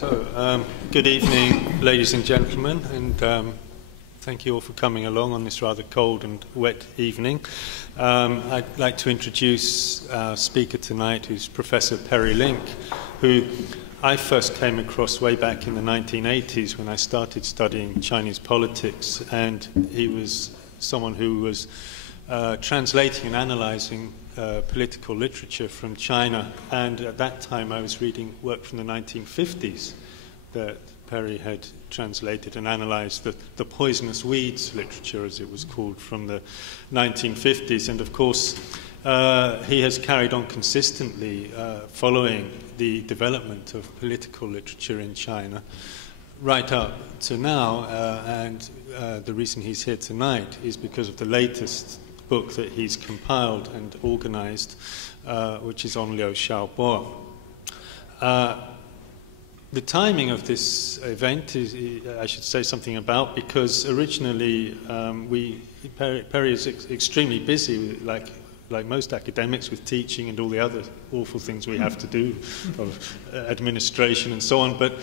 Good evening, ladies and gentlemen, and thank you all for coming along on this rather cold and wet evening. I'd like to introduce our speaker tonight, who's Professor Perry Link, who I first came across way back in the 1980s when I started studying Chinese politics, and he was someone who was translating and analyzing political literature from China, and at that time I was reading work from the 1950s that Perry had translated and analyzed, the poisonous weeds literature, as it was called, from the 1950s. And of course he has carried on consistently following the development of political literature in China right up to now, and the reason he's here tonight is because of the latest book that he's compiled and organized, which is on Liu Xiaobo. The timing of this event is, I should say something about, because originally Perry is extremely busy, like most academics, with teaching and all the other awful things we have to do, of administration and so on, but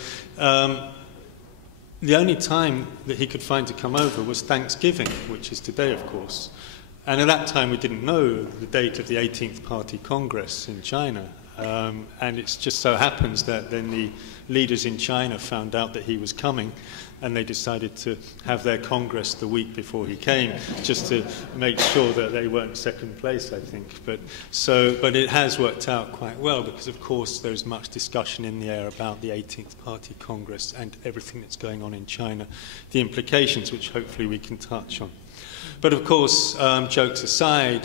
the only time that he could find to come over was Thanksgiving, which is today, of course. And at that time, we didn't know the date of the 18th Party Congress in China. And it just so happens that then the leaders in China found out that he was coming, and they decided to have their Congress the week before he came, just to make sure that they weren't second place, I think. But it has worked out quite well, because, of course, there's much discussion in the air about the 18th Party Congress and everything that's going on in China, the implications, which hopefully we can touch on. But of course, jokes aside,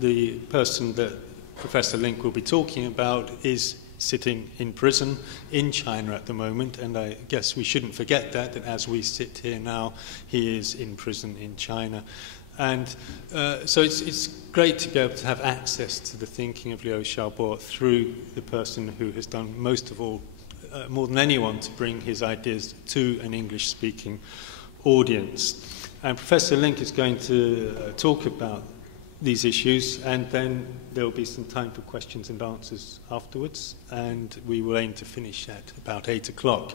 the person that Professor Link will be talking about is sitting in prison in China at the moment, and I guess we shouldn't forget that as we sit here now, he is in prison in China. And so it's great to be able to have access to the thinking of Liu Xiaobo through the person who has done most of all, more than anyone, to bring his ideas to an English-speaking audience. And Professor Link is going to talk about these issues, and then there will be some time for questions and answers afterwards, and we will aim to finish at about 8 o'clock.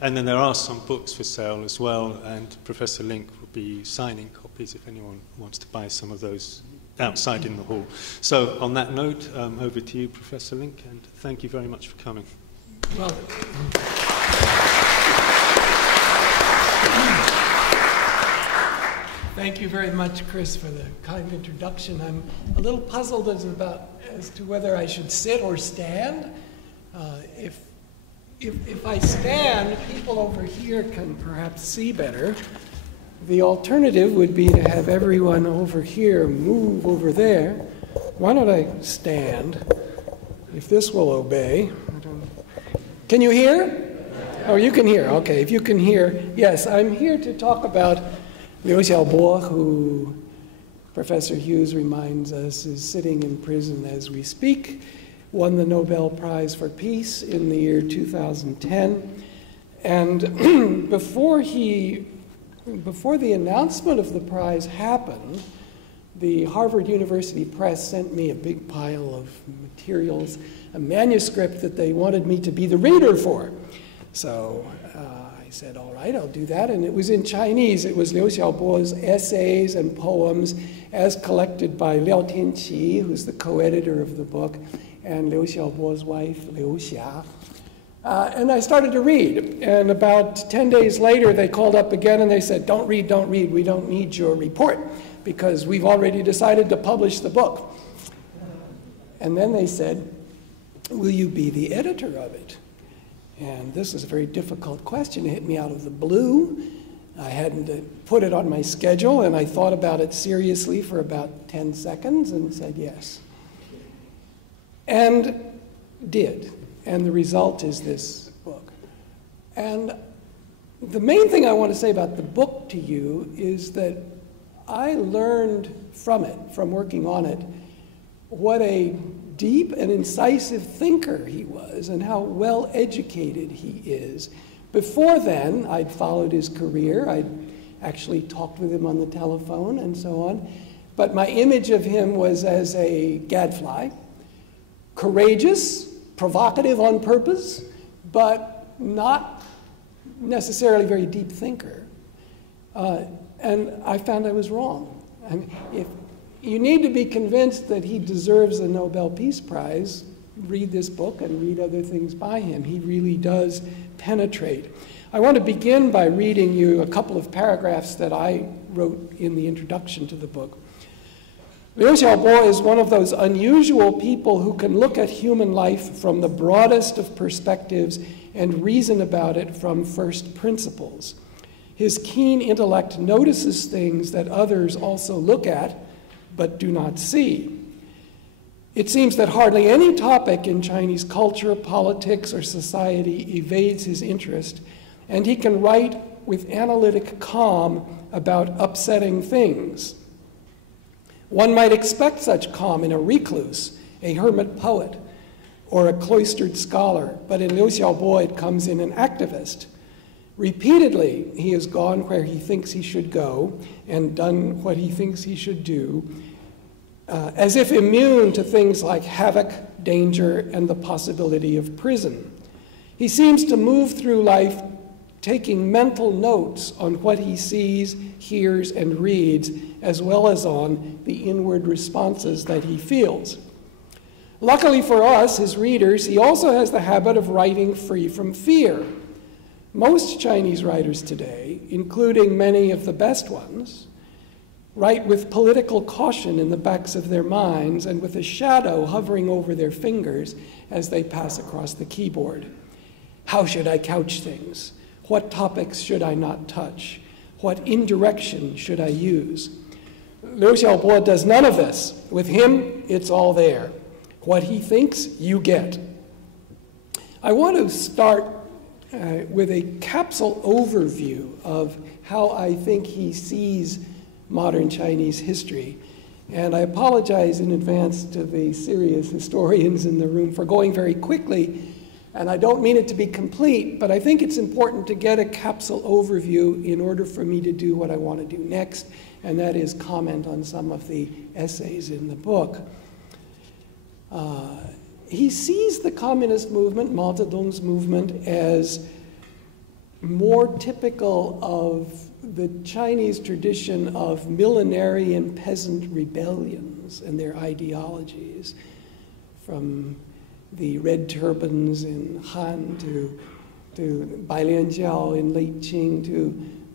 And then there are some books for sale as well, and Professor Link will be signing copies if anyone wants to buy some of those outside in the hall. So on that note, over to you, Professor Link, and thank you very much for coming. Well, thank you very much, Chris, for the kind introduction. I'm a little puzzled as to whether I should sit or stand. If I stand, people over here can perhaps see better. The alternative would be to have everyone over here move over there. Why don't I stand, if this will obey? Can you hear? Oh, you can hear. Okay, if you can hear. Yes, I'm here to talk about Liu Xiaobo, who Professor Hughes reminds us is sitting in prison as we speak, won the Nobel Prize for Peace in the year 2010. And before the announcement of the prize happened, the Harvard University Press sent me a big pile of materials, a manuscript that they wanted me to be the reader for. So I said, all right, I'll do that. And it was in Chinese. It was Liu Xiaobo's essays and poems as collected by Liu Tianqi, who's the co-editor of the book, and Liu Xiaobo's wife, Liu Xia. And I started to read. And about 10 days later, they called up again and they said, don't read, don't read. We don't need your report because we've already decided to publish the book. And then they said, will you be the editor of it? And this is a very difficult question. It hit me out of the blue. I hadn't put it on my schedule, and I thought about it seriously for about 10 seconds and said yes. And did. And the result is this book. And the main thing I want to say about the book to you is that I learned from it, from working on it, what a deep and incisive thinker he was and how well educated he is. Before then, I'd followed his career. I'd actually talked with him on the telephone and so on. But my image of him was as a gadfly, courageous, provocative on purpose, but not necessarily very deep thinker. And I found I was wrong. I mean, if you need to be convinced that he deserves a Nobel Peace Prize, read this book and read other things by him. He really does penetrate. I want to begin by reading you a couple of paragraphs that I wrote in the introduction to the book. Liu Xiaobo is one of those unusual people who can look at human life from the broadest of perspectives and reason about it from first principles. His keen intellect notices things that others also look at but do not see. It seems that hardly any topic in Chinese culture, politics, or society evades his interest, and he can write with analytic calm about upsetting things. One might expect such calm in a recluse, a hermit poet, or a cloistered scholar, but in Liu Xiaobo it comes in an activist. Repeatedly, he has gone where he thinks he should go and done what he thinks he should do, as if immune to things like havoc, danger, and the possibility of prison. He seems to move through life taking mental notes on what he sees, hears, and reads, as well as on the inward responses that he feels. Luckily for us, his readers, he also has the habit of writing free from fear. Most Chinese writers today, including many of the best ones, write with political caution in the backs of their minds and with a shadow hovering over their fingers as they pass across the keyboard. How should I couch things? What topics should I not touch? What indirection should I use? Liu Xiaobo does none of this. With him, it's all there. What he thinks, you get. I want to start with a capsule overview of how I think he sees modern Chinese history. And I apologize in advance to the serious historians in the room for going very quickly. And I don't mean it to be complete, but I think it's important to get a capsule overview in order for me to do what I want to do next, and that is comment on some of the essays in the book. He sees the communist movement, Mao Zedong's movement, as more typical of the Chinese tradition of millenarian peasant rebellions and their ideologies, from the red turbans in Han to Bai Lianjiao in late Qing to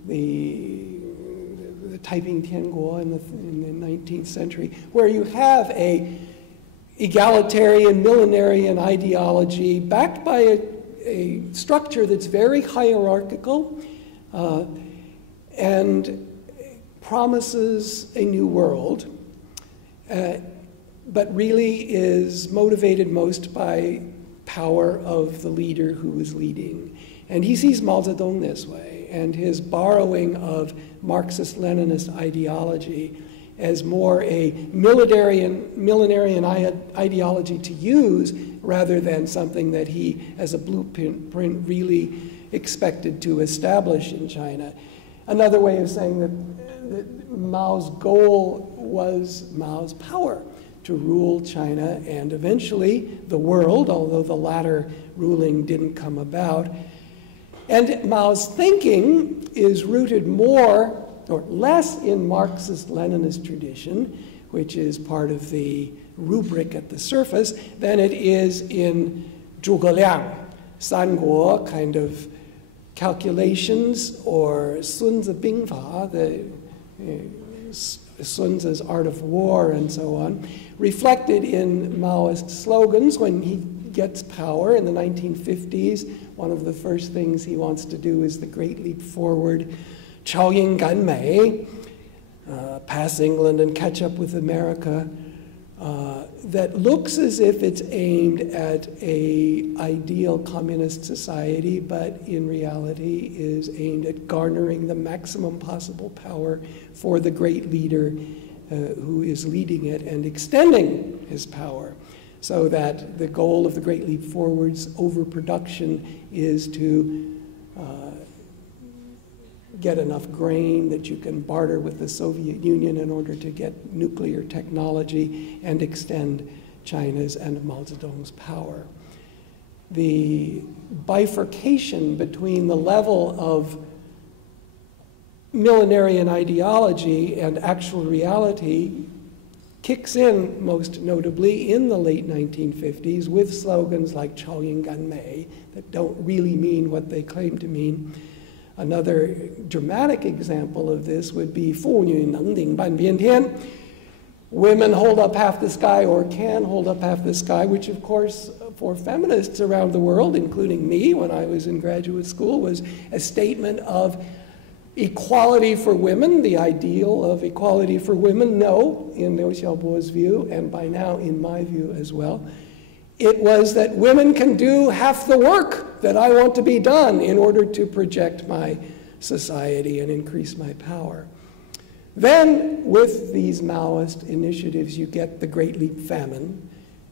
the Taiping Tianguo in the 19th century, where you have a egalitarian, millenarian ideology backed by a structure that's very hierarchical and promises a new world, but really is motivated most by power of the leader who is leading. And he sees Mao Zedong this way, and his borrowing of Marxist-Leninist ideology as more a millenarian ideology to use rather than something that he, as a blueprint, really expected to establish in China. Another way of saying that Mao's goal was Mao's power to rule China and eventually the world, although the latter ruling didn't come about. And Mao's thinking is rooted more or less in Marxist-Leninist tradition, which is part of the rubric at the surface, than it is in Zhuge Liang, Sanguo kind of calculations, or Sun Tzu Bingfa, Sun Tzu's Art of War and so on, reflected in Maoist slogans. When he gets power in the 1950s, one of the first things he wants to do is the Great Leap Forward, 超英赶美, pass England and catch up with America, that looks as if it's aimed at an ideal communist society, but in reality is aimed at garnering the maximum possible power for the great leader who is leading it and extending his power, so that the goal of the Great Leap Forward's overproduction is to get enough grain that you can barter with the Soviet Union in order to get nuclear technology and extend China's and Mao Zedong's power. the bifurcation between the level of millenarian ideology and actual reality kicks in most notably in the late 1950s with slogans like 超英赶美 that don't really mean what they claim to mean. Another dramatic example of this would be 妇女能顶半边天. Women hold up half the sky, or can hold up half the sky, which of course for feminists around the world, including me when I was in graduate school, was a statement of equality for women, the ideal of equality for women. No, in Liu Xiaobo's view, and by now in my view as well, it was that women can do half the work that I want to be done in order to project my society and increase my power. Then, with these Maoist initiatives, you get the Great Leap Famine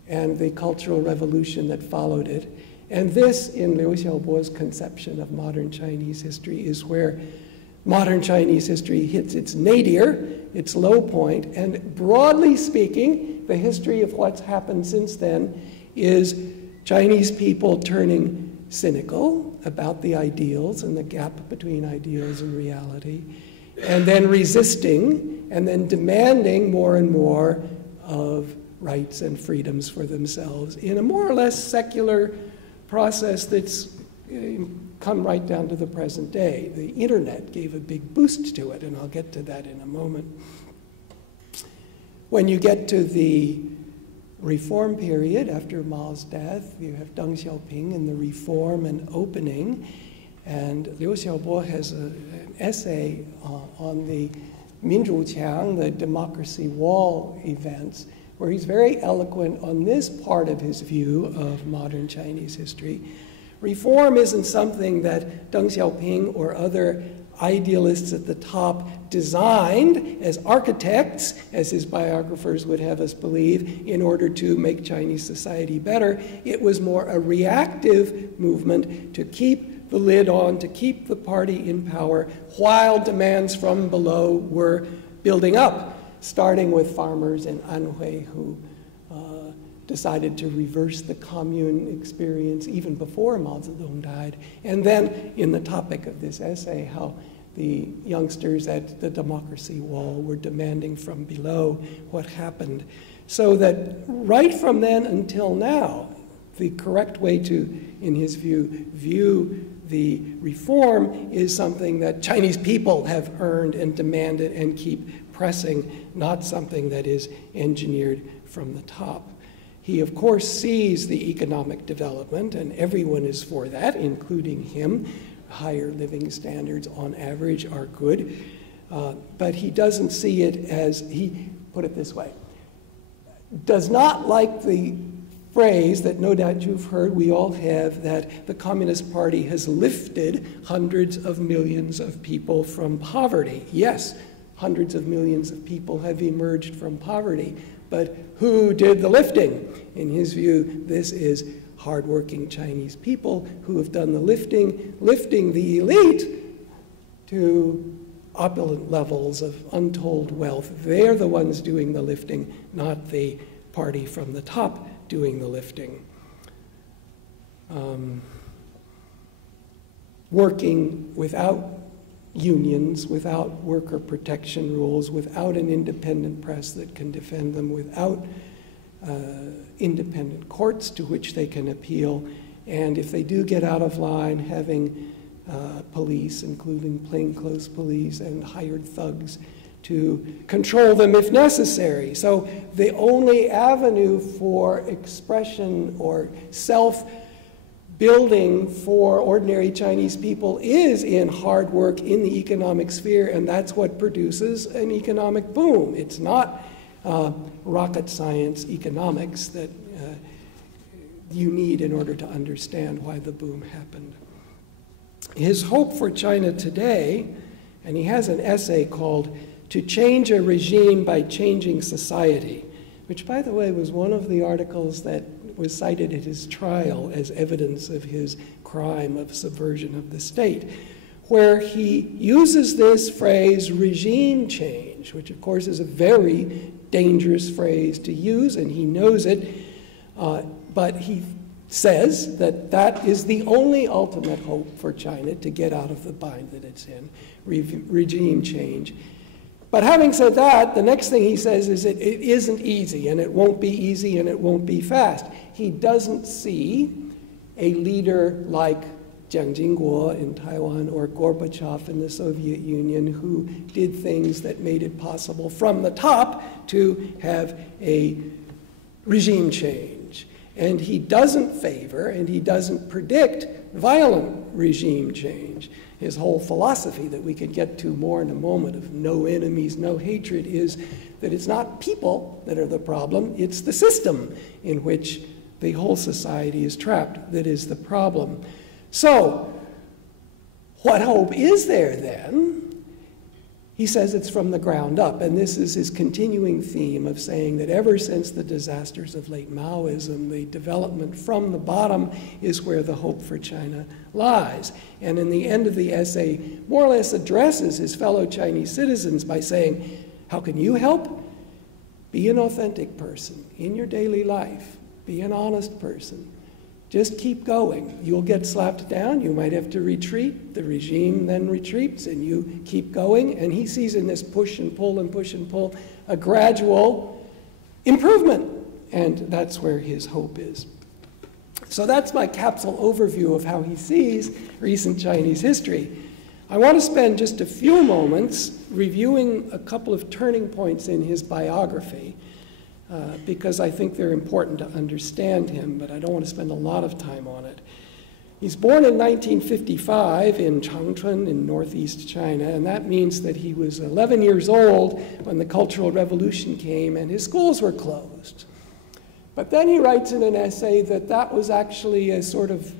and the Cultural Revolution that followed it. And this, in Liu Xiaobo's conception of modern Chinese history, is where modern Chinese history hits its nadir, its low point, and broadly speaking, the history of what's happened since then is Chinese people turning cynical about the ideals and the gap between ideals and reality, and then resisting, and then demanding more and more of rights and freedoms for themselves in a more or less secular process that's come right down to the present day. The internet gave a big boost to it, and I'll get to that in a moment. When you get to the reform period after Mao's death, you have Deng Xiaoping in the Reform and Opening, and Liu Xiaobo has an essay on the Minzhuqiang, the democracy wall events, where he's very eloquent on this part of his view of modern Chinese history. Reform isn't something that Deng Xiaoping or other idealists at the top designed as architects, as his biographers would have us believe, in order to make Chinese society better. It was more a reactive movement to keep the lid on, to keep the party in power, while demands from below were building up, starting with farmers in Anhui who decided to reverse the commune experience even before Mao Zedong died. And then in the topic of this essay, how the youngsters at the democracy wall were demanding from below what happened. So that right from then until now, the correct way to, in his view, view the reform is something that Chinese people have earned and demanded and keep pressing, not something that is engineered from the top. He, of course, sees the economic development, and everyone is for that, including him. Higher living standards on average are good, but he doesn't see it as, he put it this way, does not like the phrase that no doubt you've heard, we all have, that the Communist Party has lifted hundreds of millions of people from poverty. Yes, hundreds of millions of people have emerged from poverty, but who did the lifting? In his view, this is hardworking Chinese people who have done the lifting, lifting the elite to opulent levels of untold wealth. They're the ones doing the lifting, not the party from the top doing the lifting. Working without unions, without worker protection rules, without an independent press that can defend them, without independent courts to which they can appeal, and if they do get out of line, having police, including plainclothes police and hired thugs, to control them if necessary. So the only avenue for expression or self-building for ordinary Chinese people is in hard work in the economic sphere, and that's what produces an economic boom. It's not rocket science economics that you need in order to understand why the boom happened. His hope for China today, and he has an essay called "To Change a Regime by Changing Society," which, by the way, was one of the articles that was cited at his trial as evidence of his crime of subversion of the state, where he uses this phrase, regime change, which of course is a very dangerous phrase to use, and he knows it, but he says that that is the only ultimate hope for China to get out of the bind that it's in, regime change. But having said that, the next thing he says is it isn't easy, and it won't be easy, and it won't be fast. He doesn't see a leader like Jiang Jingguo in Taiwan or Gorbachev in the Soviet Union who did things that made it possible from the top to have a regime change. And he doesn't favor and he doesn't predict violent regime change. His whole philosophy that we could get to more in a moment of no enemies, no hatred is that it's not people that are the problem, it's the system in which the whole society is trapped that is the problem. So, what hope is there then? He says it's from the ground up, and this is his continuing theme of saying that ever since the disasters of late Maoism, the development from the bottom is where the hope for China lies. And in the end of the essay, more or less addresses his fellow Chinese citizens by saying, how can you help? Be an authentic person in your daily life. Be an honest person. Just keep going. You'll get slapped down. You might have to retreat. The regime then retreats, and you keep going. And he sees in this push and pull and push and pull a gradual improvement. And that's where his hope is. So that's my capsule overview of how he sees recent Chinese history. I want to spend just a few moments reviewing a couple of turning points in his biography. Because I think they're important to understand him, but I don't want to spend a lot of time on it. He's born in 1955 in Changchun in northeast China, and that means that he was 11 years old when the Cultural Revolution came and his schools were closed. But then he writes in an essay that that was actually a sort of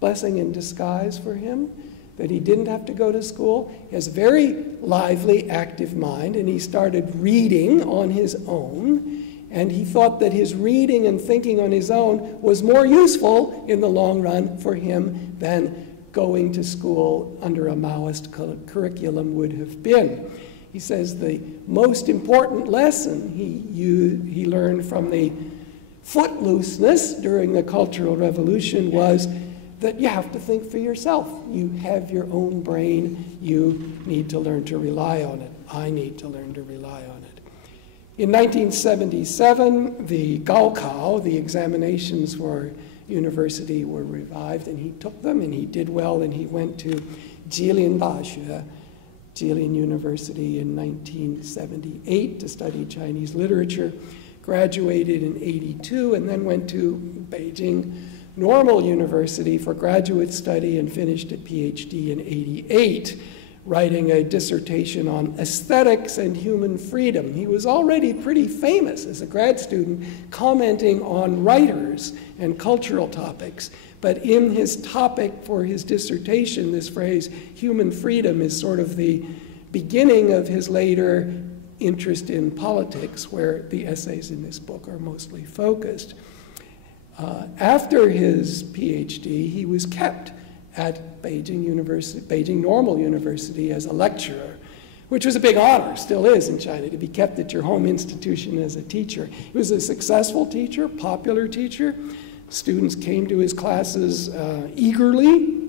blessing in disguise for him, that he didn't have to go to school. He has a very lively, active mind, and he started reading on his own, and he thought that his reading and thinking on his own was more useful in the long run for him than going to school under a Maoist curriculum would have been. He says the most important lesson he learned from the footlooseness during the Cultural Revolution was that you have to think for yourself. You have your own brain. You need to learn to rely on it. I need to learn to rely on it. In 1977, the Gaokao, the examinations for university, were revived, and he took them, and he did well, and he went to Jilin Daxue, Jilin University in 1978 to study Chinese literature, graduated in 82, and then went to Beijing Normal University for graduate study and finished a PhD in 88, writing a dissertation on aesthetics and human freedom. He was already pretty famous as a grad student, commenting on writers and cultural topics. But in his topic for his dissertation, this phrase, human freedom, is sort of the beginning of his later interest in politics, where the essays in this book are mostly focused. After his PhD, he was kept at Beijing Normal University as a lecturer, which was a big honor, still is in China, to be kept at your home institution as a teacher. He was a successful teacher, popular teacher. Students came to his classes eagerly.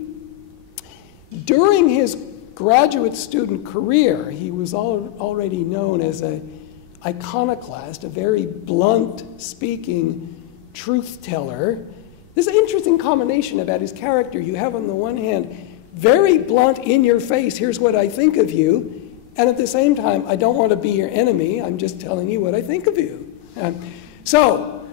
During his graduate student career, he was already known as an iconoclast, a very blunt-speaking truth teller. There's an interesting combination about his character. You have, on the one hand, very blunt, in your face, here's what I think of you, and at the same time, I don't want to be your enemy, I'm just telling you what I think of you. So,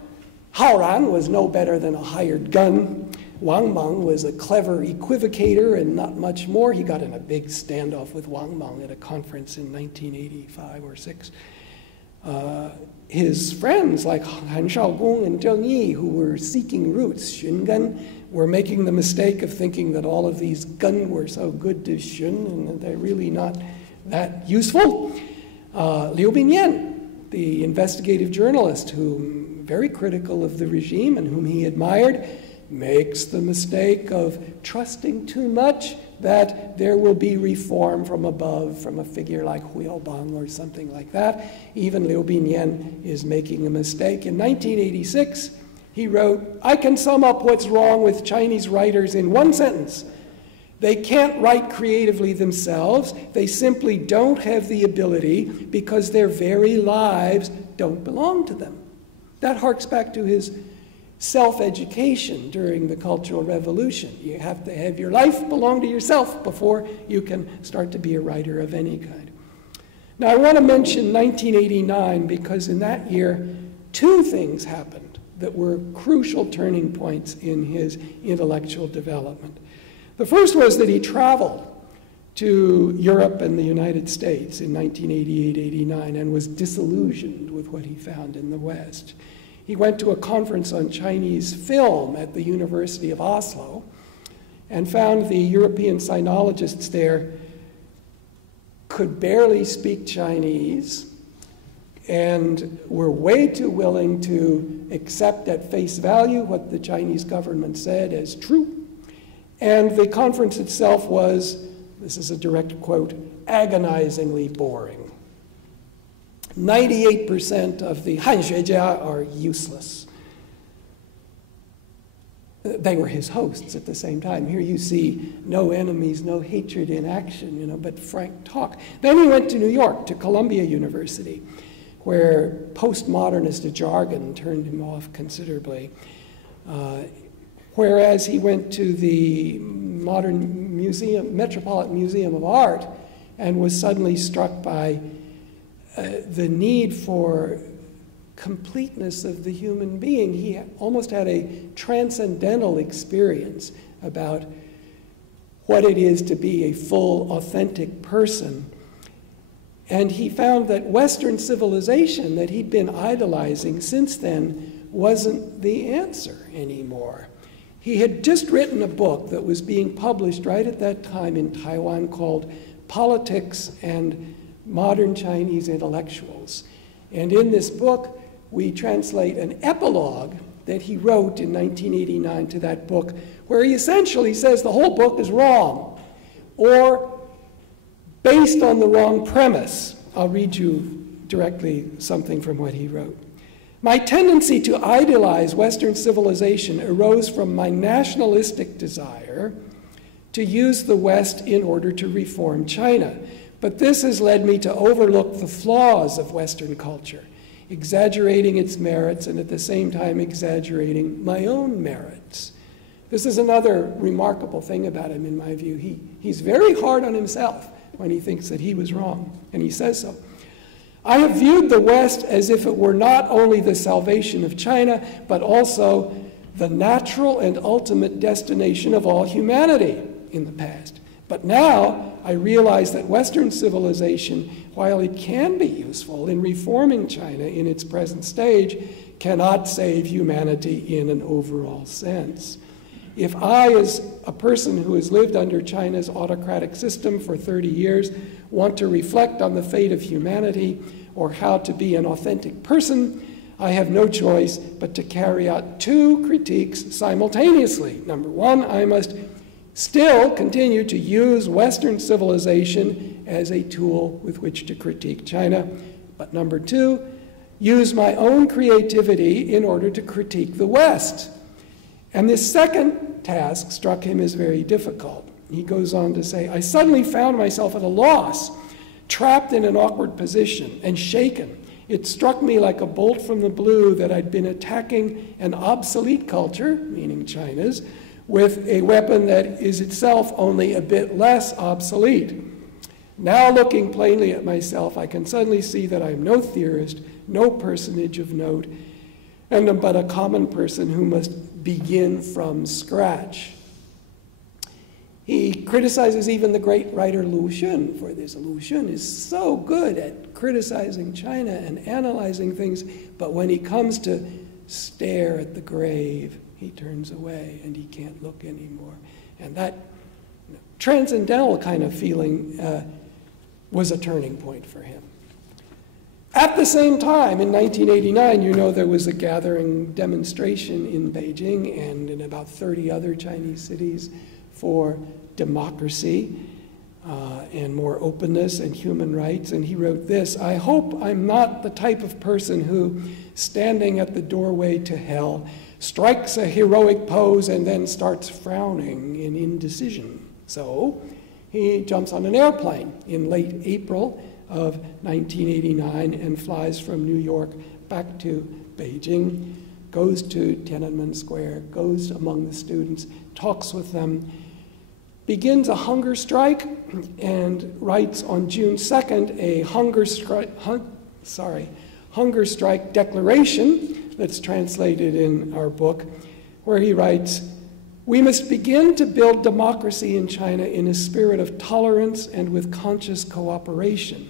Haoran was no better than a hired gun. Wang Mang was a clever equivocator and not much more. He got in a big standoff with Wang Mang at a conference in 1985 or 6. His friends like Han Shaogong and Zheng Yi, who were seeking roots, Xungan, were making the mistake of thinking that all of these gun were so good to Xun and that they're really not that useful. Liu Binyan, the investigative journalist, who very critical of the regime and whom he admired, makes the mistake of trusting too much that there will be reform from above, from a figure like Hu Yaobang or something like that. Even Liu Binyan is making a mistake. In 1986, He wrote, "I can sum up what's wrong with Chinese writers in one sentence. They can't write creatively themselves. They simply don't have the ability because their very lives don't belong to them." That harks back to his self-education during the Cultural Revolution. You have to have your life belong to yourself before you can start to be a writer of any kind. Now, I want to mention 1989 because in that year, two things happened that were crucial turning points in his intellectual development. The first was that he traveled to Europe and the United States in 1988-89 and was disillusioned with what he found in the West. He went to a conference on Chinese film at the University of Oslo and found the European sinologists there could barely speak Chinese and were way too willing to accept at face value what the Chinese government said as true. And the conference itself was, this is a direct quote, agonizingly boring. 98% of the 汉学家 are useless. They were his hosts at the same time. Here you see no enemies, no hatred in action, but frank talk. Then he went to New York, to Columbia University, where postmodernist jargon turned him off considerably. Whereas he went to the Metropolitan Museum of Art and was suddenly struck by the need for completeness of the human being. He almost had a transcendental experience about what it is to be a full, authentic person. And he found that Western civilization that he'd been idolizing since then wasn't the answer anymore. He had just written a book that was being published right at that time in Taiwan called Politics and Modern Chinese Intellectuals. And in this book, we translate an epilogue that he wrote in 1989 to that book, where he essentially says the whole book is wrong, or based on the wrong premise. I'll read you directly something from what he wrote. "My tendency to idolize Western civilization arose from my nationalistic desire to use the West in order to reform China. But this has led me to overlook the flaws of Western culture, exaggerating its merits and at the same time exaggerating my own merits." This is another remarkable thing about him, in my view. He's very hard on himself when he thinks that he was wrong, and he says so. "I have viewed the West as if it were not only the salvation of China, but also the natural and ultimate destination of all humanity in the past. But now I realize that Western civilization, while it can be useful in reforming China in its present stage, cannot save humanity in an overall sense. If I, as a person who has lived under China's autocratic system for 30 years, want to reflect on the fate of humanity or how to be an authentic person, I have no choice but to carry out two critiques simultaneously. Number one, I must still continue to use Western civilization as a tool with which to critique China. But number two, use my own creativity in order to critique the West." And this second task struck him as very difficult. He goes on to say, "I suddenly found myself at a loss, trapped in an awkward position and shaken. It struck me like a bolt from the blue that I'd been attacking an obsolete culture," meaning China's, "with a weapon that is itself only a bit less obsolete. Now looking plainly at myself, I can suddenly see that I am no theorist, no personage of note, and am but a common person who must begin from scratch." He criticizes even the great writer Liu Xun for this. Liu Xun is so good at criticizing China and analyzing things, but when he comes to stare at the grave, he turns away and he can't look anymore. And that transcendental kind of feeling was a turning point for him. At the same time, in 1989, there was a gathering demonstration in Beijing and in about 30 other Chinese cities for democracy and more openness and human rights. And he wrote this: "I hope I'm not the type of person who, standing at the doorway to hell, strikes a heroic pose and then starts frowning in indecision. So he jumps on an airplane in late April of 1989 and flies from New York back to Beijing, goes to Tiananmen Square, goes among the students, talks with them, begins a hunger strike, and writes on June 2nd a hunger strike declaration that's translated in our book, where he writes, "We must begin to build democracy in China in a spirit of tolerance and with conscious cooperation.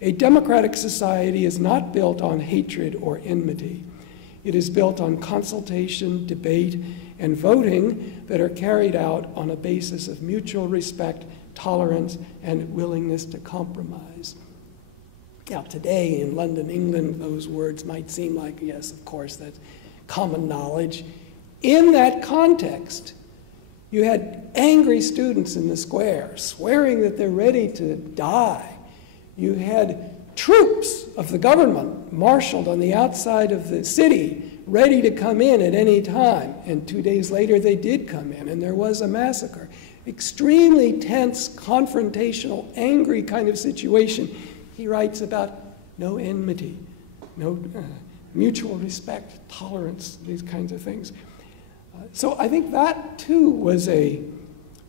A democratic society is not built on hatred or enmity. It is built on consultation, debate, and voting that are carried out on a basis of mutual respect, tolerance, and willingness to compromise." Now, today in London, England, those words might seem like, yes, of course, that's common knowledge. In that context, you had angry students in the square swearing that they're ready to die. You had troops of the government marshaled on the outside of the city, ready to come in at any time. And 2 days later, they did come in, and there was a massacre. Extremely tense, confrontational, angry kind of situation. He writes about no enmity, no mutual respect, tolerance, these kinds of things. So I think that, too, was a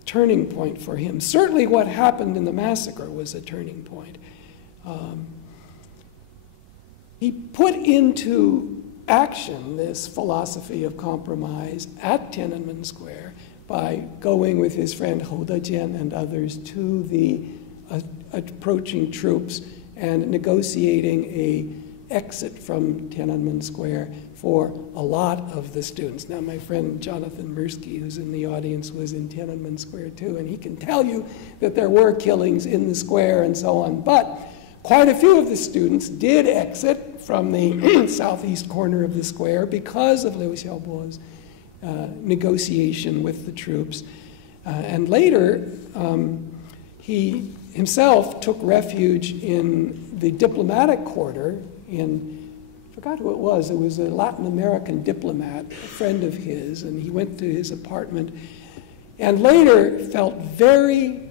turning point for him. Certainly what happened in the massacre was a turning point. He put into action this philosophy of compromise at Tiananmen Square by going with his friend Hou Dejian and others to the approaching troops and negotiating an exit from Tiananmen Square for a lot of the students. Now, my friend Jonathan Mirsky, who's in the audience, was in Tiananmen Square too, and he can tell you that there were killings in the square and so on, but quite a few of the students did exit from the southeast corner of the square because of Liu Xiaobo's negotiation with the troops. And later, he himself took refuge in the diplomatic quarter in, I forgot who it was a Latin American diplomat, a friend of his, and he went to his apartment and later felt very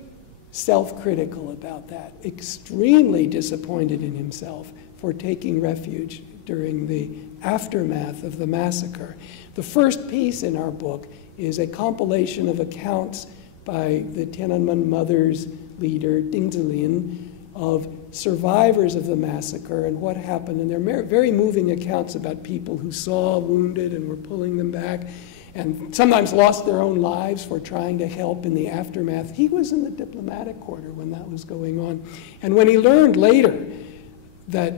self-critical about that, extremely disappointed in himself for taking refuge during the aftermath of the massacre. The first piece in our book is a compilation of accounts by the Tiananmen Mothers leader, Ding Zilin, of survivors of the massacre and what happened. And they're very moving accounts about people who saw wounded and were pulling them back, and sometimes lost their own lives for trying to help in the aftermath. He was in the diplomatic quarter when that was going on. And when he learned later that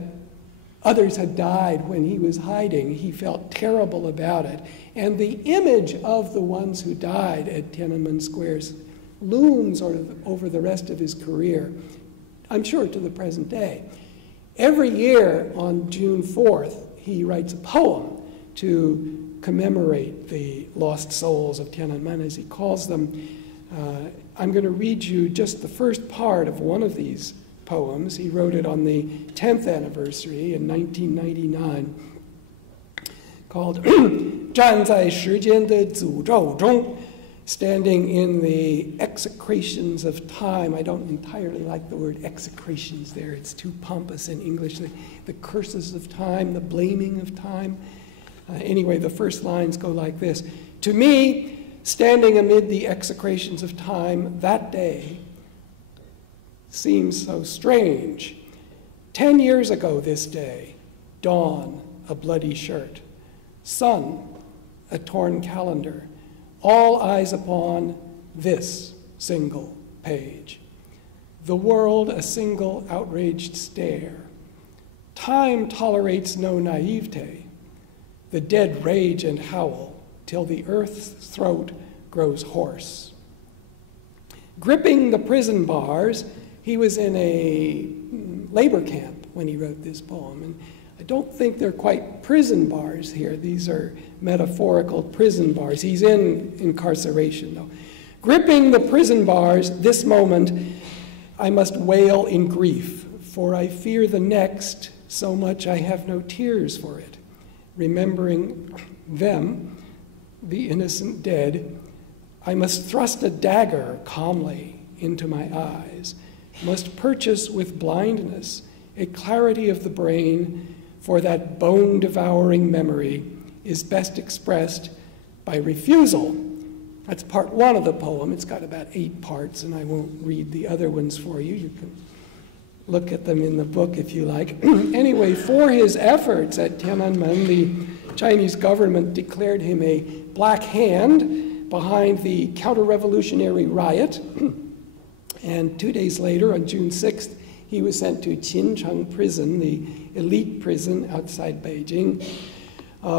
others had died when he was hiding, he felt terrible about it. And the image of the ones who died at Tiananmen Square looms sort of over the rest of his career, I'm sure to the present day. Every year on June 4th, he writes a poem to commemorate the lost souls of Tiananmen, as he calls them. I'm going to read you just the first part of one of these poems. He wrote it on the 10th anniversary in 1999, called 站在时间的诅咒中, standing in the execrations of time. I don't entirely like the word execrations there. It's too pompous in English. The curses of time, the blaming of time. Anyway, the first lines go like this. To me, standing amid the execrations of time that day seems so strange. 10 years ago this day, dawn, a bloody shirt, sun, a torn calendar, all eyes upon this single page. The world a single outraged stare. Time tolerates no naivete. The dead rage and howl till the earth's throat grows hoarse. Gripping the prison bars, he was in a labor camp when he wrote this poem. And I don't think they're quite prison bars here. These are metaphorical prison bars. He's in incarceration, though. Gripping the prison bars, this moment, I must wail in grief, for I fear the next so much I have no tears for it. remembering them, the innocent dead, I must thrust a dagger calmly into my eyes, must purchase with blindness a clarity of the brain, for that bone-devouring memory is best expressed by refusal. That's part one of the poem. It's got about 8 parts, and I won't read the other ones for you. You can look at them in the book if you like. Anyway, for his efforts at Tiananmen, the Chinese government declared him a black hand behind the counter-revolutionary riot. And 2 days later, on June 6th, he was sent to Qincheng prison, the elite prison outside Beijing,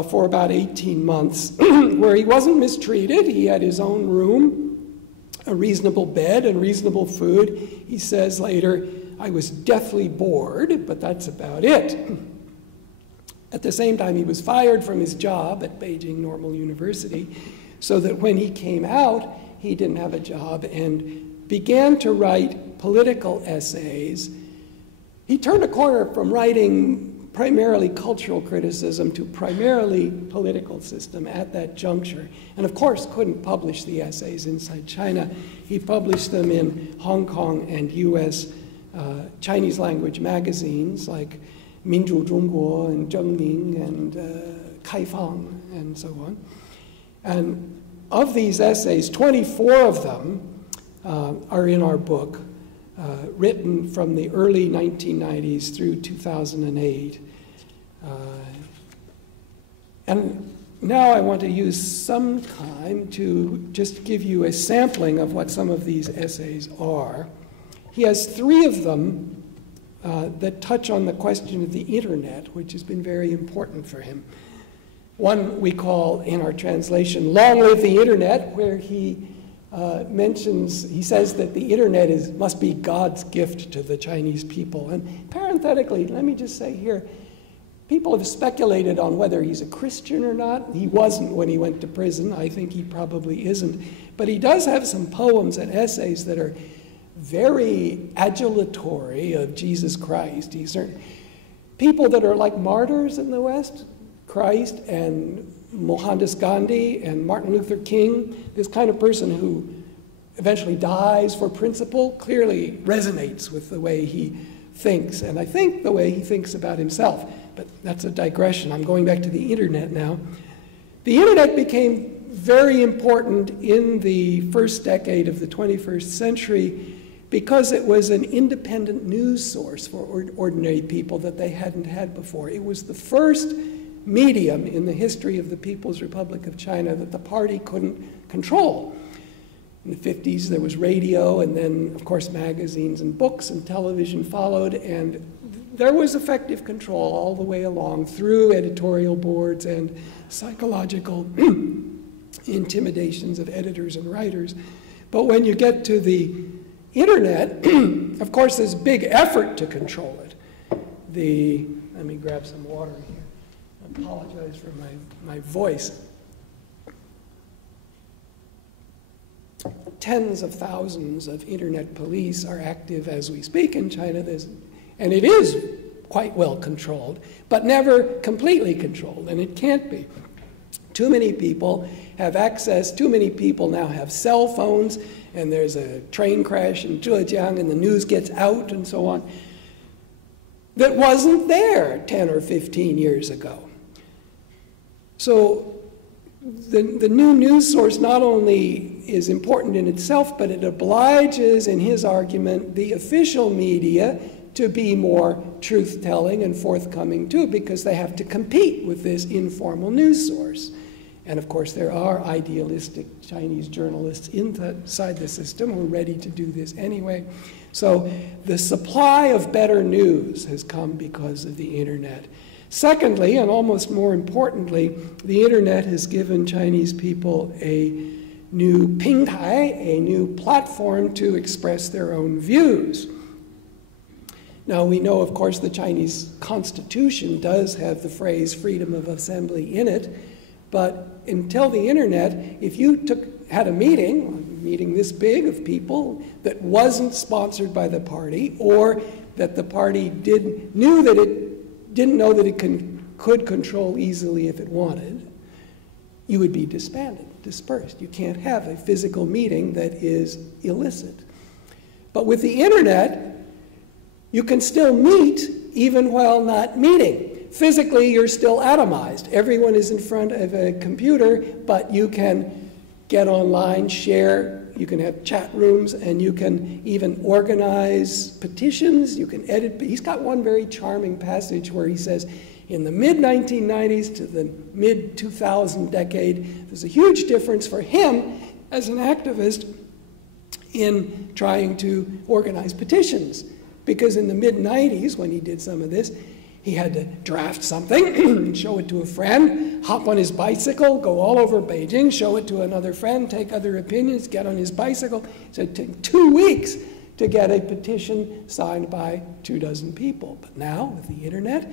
for about 18 months, where he wasn't mistreated. He had his own room, a reasonable bed, and reasonable food. He says later, I was deathly bored, but that's about it. At the same time, he was fired from his job at Beijing Normal University, so that when he came out, he didn't have a job and began to write political essays. He turned a corner from writing primarily cultural criticism to primarily political system at that juncture. And of course, couldn't publish the essays inside China. He published them in Hong Kong and US Chinese language magazines like Minzhu Zhongguo and Zhengning and Kaifang and so on. And of these essays, 24 of them are in our book, written from the early 1990s through 2008. And now I want to use some time to just give you a sampling of what some of these essays are. He has 3 of them that touch on the question of the internet, which has been very important for him. One we call, in our translation, Long Live the Internet, where he he says that the internet must be God's gift to the Chinese people. And parenthetically, let me just say here, people have speculated on whether he's a Christian or not. He wasn't when he went to prison. I think he probably isn't. But he does have some poems and essays that are very adulatory of Jesus Christ. People that are like martyrs in the West, Christ and Mohandas Gandhi and Martin Luther King, this kind of person who eventually dies for principle, clearly resonates with the way he thinks, and I think the way he thinks about himself. But that's a digression. I'm going back to the internet now. The internet became very important in the first decade of the 21st century because it was an independent news source for ordinary people that they hadn't had before. It was the first medium in the history of the People's Republic of China that the party couldn't control. In the 50s, there was radio, and then, of course, magazines and books and television followed, and there was effective control all the way along through editorial boards and psychological intimidations of editors and writers. But when you get to the internet, of course, there's a big effort to control it. Let me grab some water here. I apologize for my voice. Tens of thousands of internet police are active as we speak in China, and it is quite well controlled, but never completely controlled, and it can't be. Too many people have access, too many people now have cell phones, and there's a train crash in Zhejiang and the news gets out and so on, that wasn't there 10 or 15 years ago. So the new news source not only is important in itself, but it obliges, in his argument, the official media to be more truth-telling and forthcoming too, because they have to compete with this informal news source. And of course, there are idealistic Chinese journalists inside the system who are ready to do this anyway. So the supply of better news has come because of the internet. Secondly, and almost more importantly, the internet has given Chinese people a new pingtai, a new platform to express their own views. Now, we know, of course, the Chinese Constitution does have the phrase freedom of assembly in it, but until the internet, if you had a meeting this big of people that wasn't sponsored by the party, or that the party didn't know that it could could control easily if it wanted, you would be disbanded, dispersed. You can't have a physical meeting that is illicit. But with the internet, you can still meet even while not meeting. Physically, you're still atomized. Everyone is in front of a computer, but you can get online, share, you can have chat rooms, and you can even organize petitions. You can edit. He's got one very charming passage where he says, in the mid-1990s to the mid-2000 decade, there's a huge difference for him as an activist in trying to organize petitions. Because in the mid-90s, when he did some of this, he had to draft something, show it to a friend, hop on his bicycle, go all over Beijing, show it to another friend, take other opinions, get on his bicycle. So it took 2 weeks to get a petition signed by 24 people. But now, with the internet,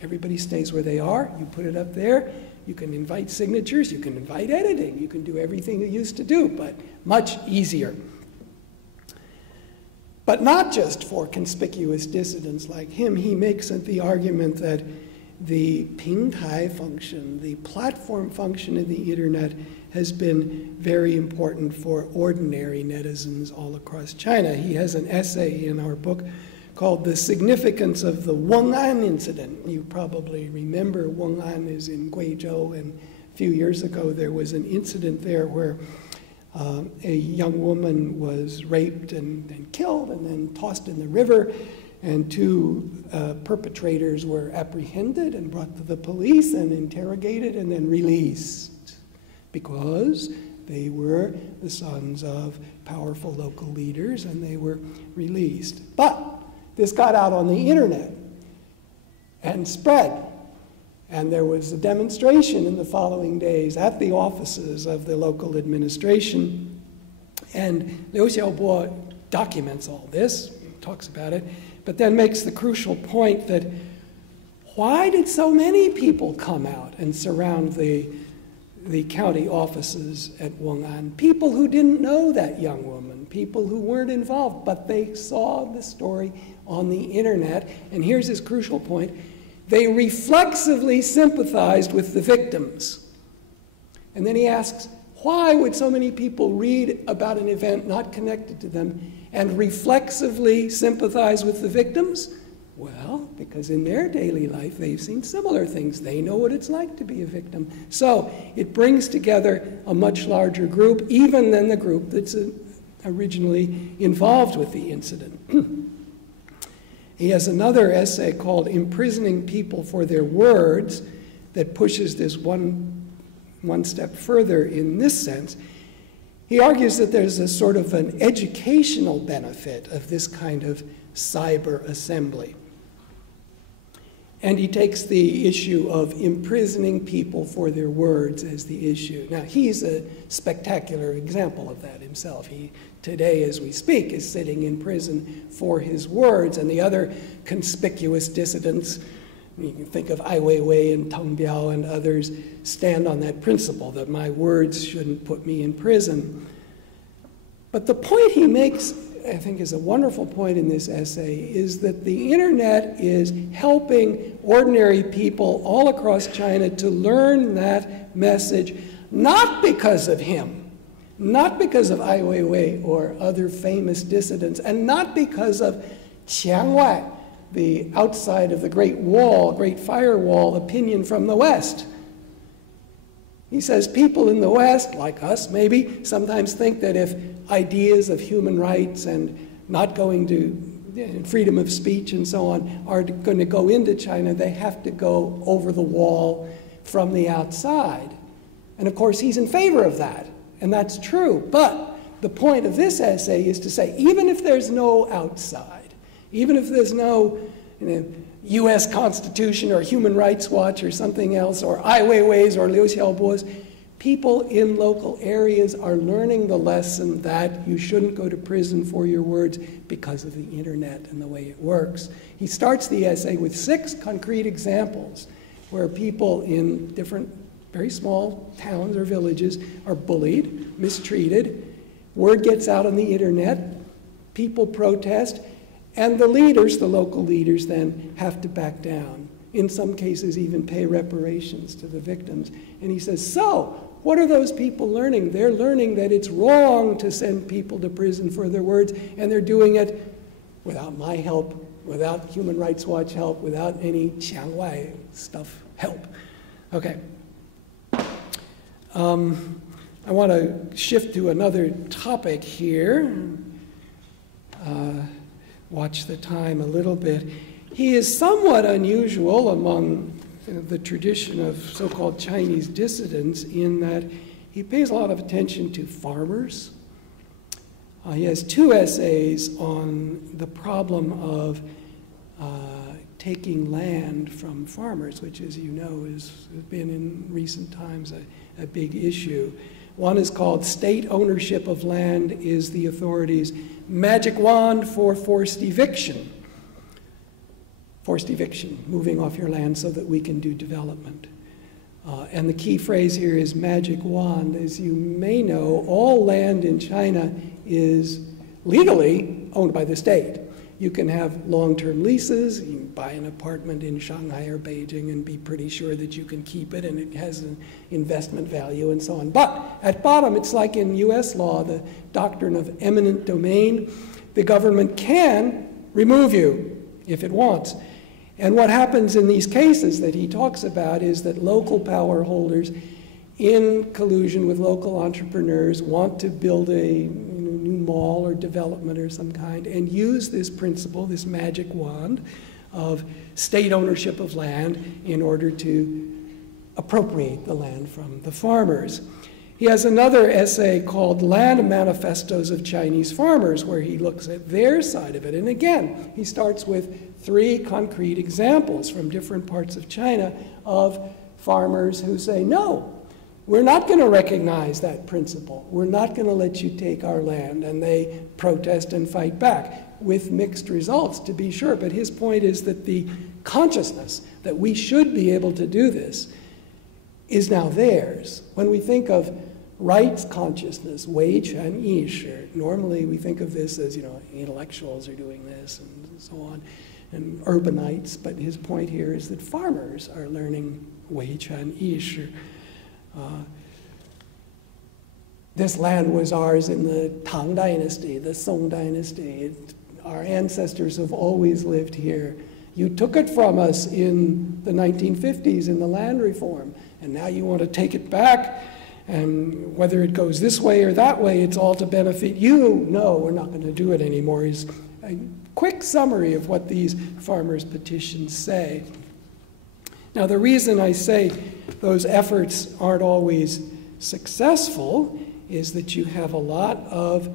everybody stays where they are. You put it up there. You can invite signatures. You can invite editing. You can do everything you used to do, but much easier. But not just for conspicuous dissidents like him. He makes the argument that the 平台 function, the platform function of the internet, has been very important for ordinary netizens all across China. He has an essay in our book called The Significance of the Weng'an Incident. You probably remember Weng'an is in Guizhou, and a few years ago there was an incident there where a young woman was raped and killed and then tossed in the river, and 2 perpetrators were apprehended and brought to the police and interrogated and then released because they were the sons of powerful local leaders, and they were released. But this got out on the internet and spread. And there was a demonstration in the following days at the offices of the local administration. And Liu Xiaobo documents all this, talks about it, but then makes the crucial point that why did so many people come out and surround the county offices at Weng'an? People who didn't know that young woman, people who weren't involved, but they saw the story on the internet. And here's his crucial point. They reflexively sympathized with the victims. And then he asks, why would so many people read about an event not connected to them and reflexively sympathize with the victims? Well, because in their daily life, they've seen similar things. They know what it's like to be a victim. So it brings together a much larger group, even than the group that's originally involved with the incident. He has another essay called Imprisoning People for Their Words that pushes this one step further in this sense. He argues that there's a sort of an educational benefit of this kind of cyber assembly. And he takes the issue of imprisoning people for their words as the issue. Now, he's a spectacular example of that himself. He, today, as we speak, is sitting in prison for his words, and the other conspicuous dissidents, you can think of Ai Weiwei and Teng Biao and others, stand on that principle that my words shouldn't put me in prison. But the point he makes, I think, is a wonderful point in this essay, is that the internet is helping ordinary people all across China to learn that message, not because of him, not because of Ai Weiwei or other famous dissidents, and not because of Qiang Wai, the outside of the Great Wall, Great Firewall opinion from the West. He says people in the West, like us maybe, sometimes think that if ideas of human rights and not going to freedom of speech and so on are going to go into China, they have to go over the wall from the outside. And of course, he's in favor of that, and that's true. But the point of this essay is to say, even if there's no outside, even if there's no U.S. Constitution or Human Rights Watch or something else, or Ai Weiwei's or Liu Xiaobo's, people in local areas are learning the lesson that you shouldn't go to prison for your words because of the internet and the way it works. He starts the essay with 6 concrete examples where people in different, very small towns or villages are bullied, mistreated, word gets out on the internet, people protest, and the leaders, the local leaders, then have to back down. in some cases even pay reparations to the victims. And he says, so, what are those people learning? They're learning that it's wrong to send people to prison for their words, and they're doing it without my help, without Human Rights Watch help, without any Qiangwai stuff help. Okay. I want to shift to another topic here. Watch the time a little bit. He is somewhat unusual among the tradition of so-called Chinese dissidents in that he pays a lot of attention to farmers. He has 2 essays on the problem of taking land from farmers, which, as you know, has been in recent times a big issue. One is called State Ownership of Land is the Authorities' Magic Wand for Forced Eviction. Forced eviction, moving off your land so that we can do development. And the key phrase here is magic wand. As you may know, all land in China is legally owned by the state. You can have long-term leases. You can buy an apartment in Shanghai or Beijing and be pretty sure that you can keep it and it has an investment value and so on. But at bottom, it's like in US law, the doctrine of eminent domain. The government can remove you if it wants. And what happens in these cases that he talks about is that local power holders, in collusion with local entrepreneurs, want to build a new mall or development or some kind and use this principle, this magic wand of state ownership of land in order to appropriate the land from the farmers. He has another essay called Land Manifestos of Chinese Farmers, where he looks at their side of it. And again, he starts with 3 concrete examples from different parts of China of farmers who say, no, we're not going to recognize that principle. We're not going to let you take our land. And they protest and fight back with mixed results, to be sure. But his point is that the consciousness that we should be able to do this is now theirs. When we think of rights consciousness, wei quan yi shi, normally we think of this as, intellectuals are doing this and so on, and urbanites, but his point here is that farmers are learning wei quan yi shi. This land was ours in the Tang Dynasty, the Song Dynasty. Our ancestors have always lived here. You took it from us in the 1950s in the land reform, and now you want to take it back, and whether it goes this way or that way, it's all to benefit you. No, we're not going to do it anymore, is a quick summary of what these farmers' petitions say. Now, the reason I say those efforts aren't always successful is that you have a lot of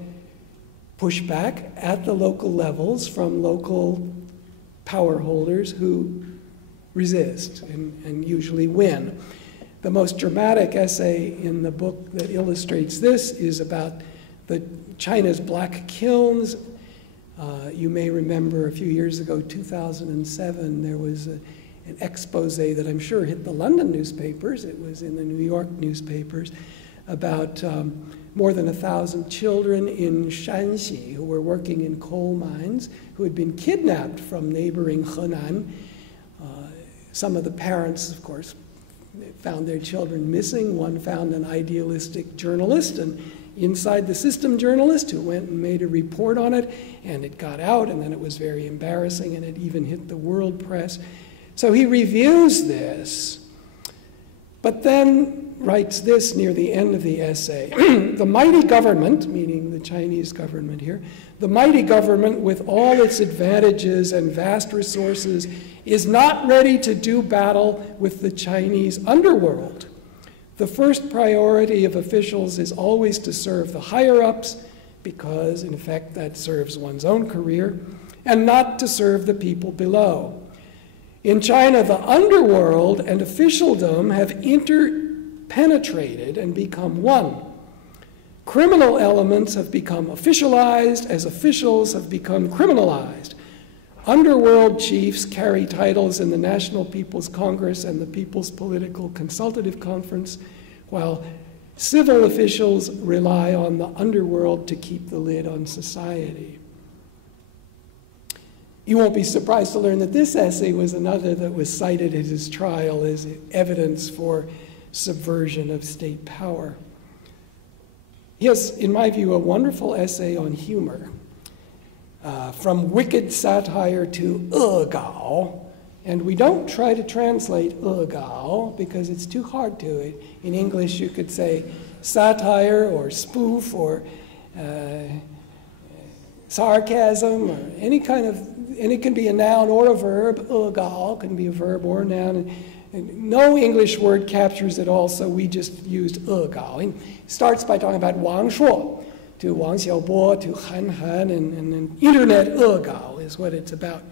pushback at the local levels from local power holders who resist and usually win. The most dramatic essay in the book that illustrates this is about China's black kilns. You may remember a few years ago, 2007, there was an expose that I'm sure hit the London newspapers. It was in the New York newspapers about more than 1,000 children in Shanxi who were working in coal mines who had been kidnapped from neighboring Henan. Some of the parents, of course, found their children missing. One found an idealistic journalist, an inside the system journalist who went and made a report on it, and it got out, and then it was very embarrassing, and it even hit the world press. So he reviews this, but then writes this near the end of the essay. The mighty government, meaning the Chinese government here, the mighty government with all its advantages and vast resources is not ready to do battle with the Chinese underworld. The first priority of officials is always to serve the higher-ups, because, in effect, that serves one's own career, and not to serve the people below. In China, the underworld and officialdom have interpenetrated and become one. Criminal elements have become officialized as officials have become criminalized. Underworld chiefs carry titles in the National People's Congress and the People's Political Consultative Conference, while civil officials rely on the underworld to keep the lid on society. You won't be surprised to learn that this essay was another that was cited at his trial as evidence for subversion of state power. He has, in my view, a wonderful essay on humor, from wicked satire to gao. And we don't try to translate gao because it's too hard to. In English, you could say satire or spoof or sarcasm or any kind of, and it can be a noun or a verb. Gao can be a verb or a noun. And no English word captures it all, so we just used gao. It starts by talking about Wang Shuo to Wang Xiaobo to Han Han, and internet gao is what it's about.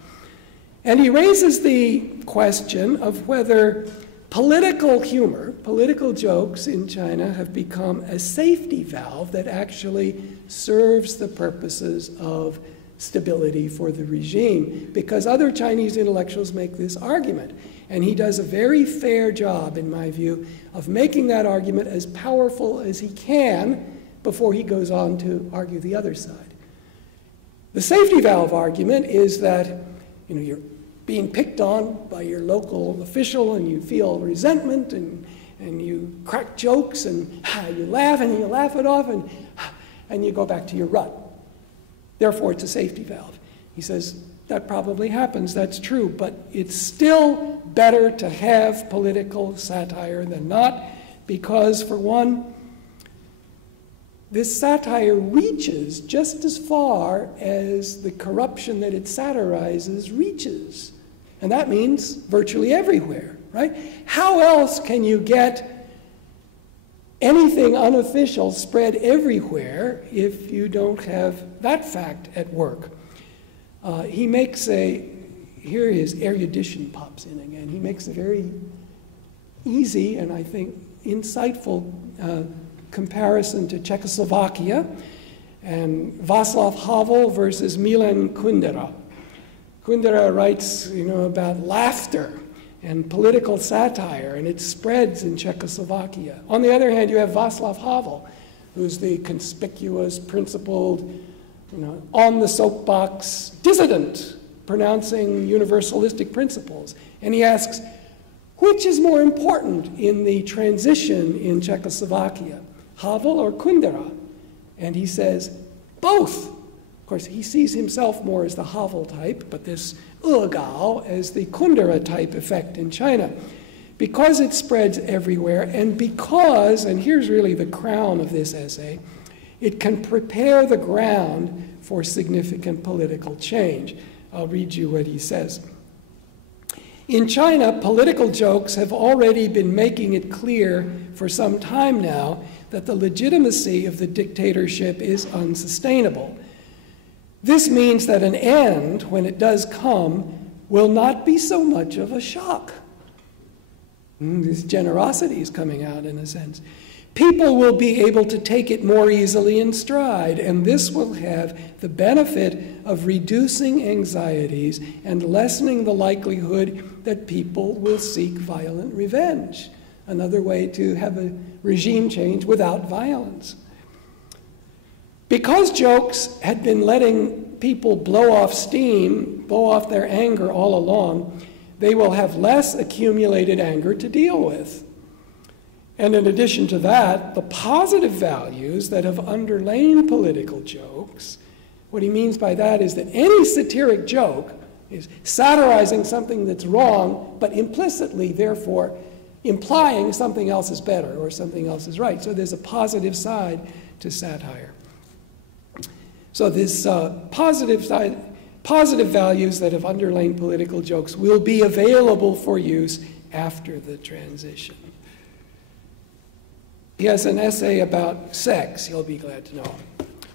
And he raises the question of whether political humor, political jokes in China have become a safety valve that actually serves the purposes of stability for the regime, because other Chinese intellectuals make this argument. And he does a very fair job, in my view, of making that argument as powerful as he can before he goes on to argue the other side. The safety valve argument is that, you're being picked on by your local official and you feel resentment and you crack jokes and you laugh it off and you go back to your rut. Therefore, it's a safety valve. He says that probably happens, that's true, but it's still better to have political satire than not, because for one, this satire reaches just as far as the corruption that it satirizes reaches. And that means virtually everywhere, right? How else can you get anything unofficial spread everywhere if you don't have that fact at work? He makes here his erudition pops in again. He makes a very easy and I think insightful comparison to Czechoslovakia and Vaclav Havel versus Milan Kundera. Kundera writes, about laughter and political satire, and it spreads in Czechoslovakia. On the other hand, you have Vaclav Havel, who's the conspicuous, principled, on the soapbox dissident, pronouncing universalistic principles. And he asks, which is more important in the transition in Czechoslovakia, Havel or Kundera? And he says, both. Of course, he sees himself more as the Havel type, but this gao as the Kundera type effect in China. Because it spreads everywhere, and because, and here's really the crown of this essay, it can prepare the ground for significant political change. I'll read you what he says. In China, political jokes have already been making it clear for some time now that the legitimacy of the dictatorship is unsustainable. This means that an end, when it does come, will not be so much of a shock. This generosity is coming out in a sense. People will be able to take it more easily in stride, and this will have the benefit of reducing anxieties and lessening the likelihood that people will seek violent revenge. Another way to have a regime change without violence. Because jokes had been letting people blow off steam, blow off their anger all along, they will have less accumulated anger to deal with. And in addition to that, the positive values that have underlain political jokes, what he means by that is that any satiric joke is satirizing something that's wrong, but implicitly, therefore, implying something else is better or something else is right. So there's a positive side to satire. So this positive values that have underlain political jokes will be available for use after the transition. He has an essay about sex, you'll be glad to know.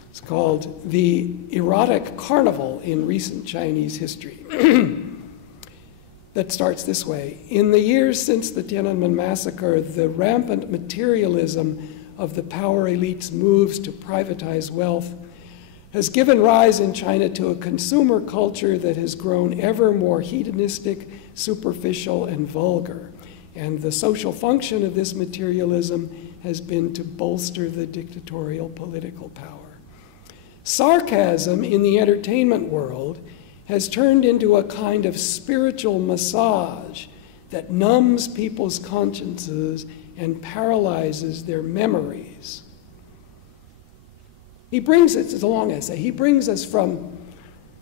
It's called The Erotic Carnival in Recent Chinese History. That starts this way. In the years since the Tiananmen massacre, the rampant materialism of the power elite's moves to privatize wealth has given rise in China to a consumer culture that has grown ever more hedonistic, superficial, and vulgar. And the social function of this materialism has been to bolster the dictatorial political power. Sarcasm in the entertainment world has turned into a kind of spiritual massage that numbs people's consciences and paralyzes their memories. He brings us, it's a long essay, he brings us from,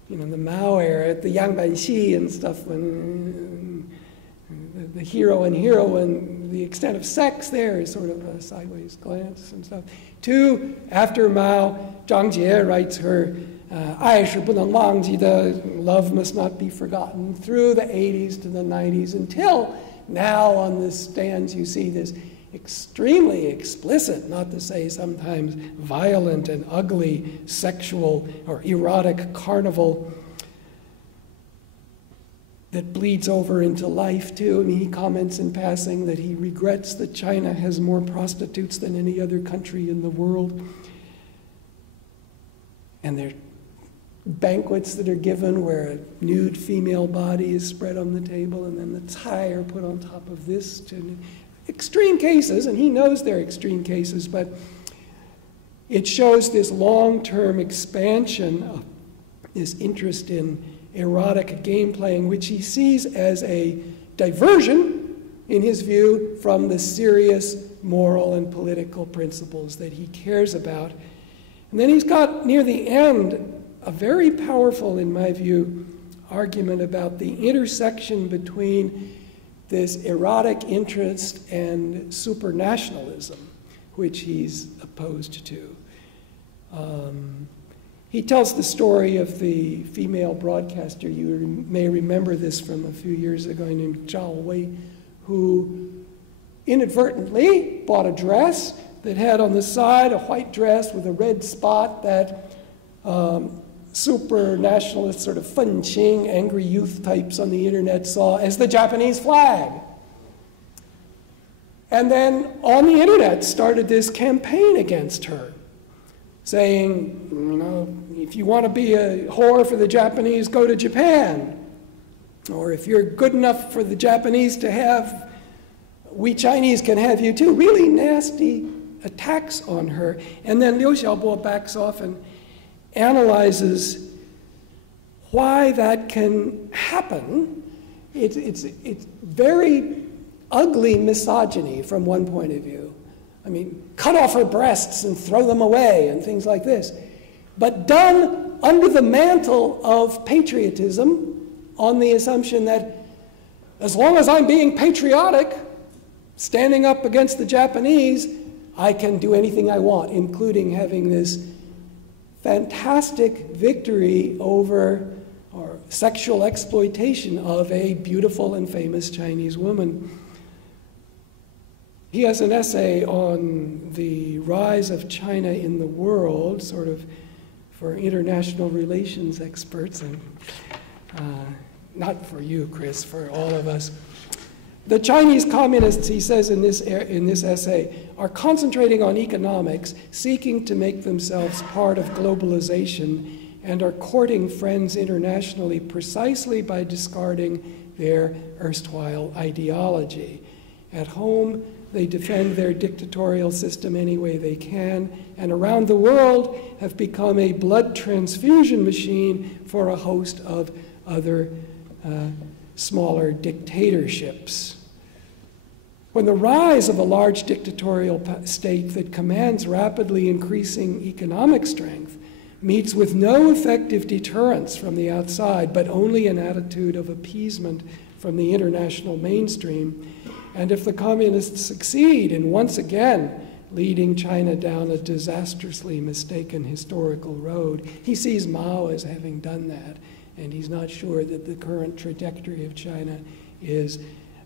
the Mao era, the Yang Banxi and stuff, when the hero and heroine, the extent of sex there is sort of a sideways glance and stuff, to, after Mao, Zhang Jie writes her 爱是不能忘记的, love must not be forgotten, through the 80s to the 90s, until now on the stands you see this extremely explicit, not to say sometimes violent and ugly sexual or erotic carnival that bleeds over into life too. I mean, he comments in passing that he regrets that China has more prostitutes than any other country in the world. And there are banquets that are given where a nude female body is spread on the table and then the tie are put on top of this. Extreme cases, and he knows they're extreme cases, but it shows this long-term expansion of his interest in erotic game playing, which he sees as a diversion, in his view, from the serious moral and political principles that he cares about. And then he's got, near the end, a very powerful, in my view, argument about the intersection between this erotic interest and supranationalism, which he's opposed to. He tells the story of the female broadcaster, you may remember this from a few years ago, named Zhao Wei, who inadvertently bought a dress that had on the side a white dress with a red spot that super-nationalist sort of Fenqing, angry youth types on the internet saw as the Japanese flag. And then on the internet started this campaign against her, saying, if you want to be a whore for the Japanese, go to Japan. Or if you're good enough for the Japanese to have, we Chinese can have you too. Really nasty attacks on her. And then Liu Xiaobo backs off and analyzes why that can happen. It's very ugly misogyny from one point of view. I mean, cut off her breasts and throw them away and things like this. But done under the mantle of patriotism on the assumption that as long as I'm being patriotic, standing up against the Japanese, I can do anything I want, including having this fantastic victory over or sexual exploitation of a beautiful and famous Chinese woman. He has an essay on the rise of China in the world, sort of for international relations experts, and not for you, Chris, for all of us. The Chinese communists, he says in this essay, are concentrating on economics, seeking to make themselves part of globalization, and are courting friends internationally precisely by discarding their erstwhile ideology. At home, they defend their dictatorial system any way they can, and around the world have become a blood transfusion machine for a host of other smaller dictatorships. When the rise of a large dictatorial state that commands rapidly increasing economic strength meets with no effective deterrence from the outside, but only an attitude of appeasement from the international mainstream, and if the communists succeed in once again leading China down a disastrously mistaken historical road, he sees Mao as having done that, and he's not sure that the current trajectory of China is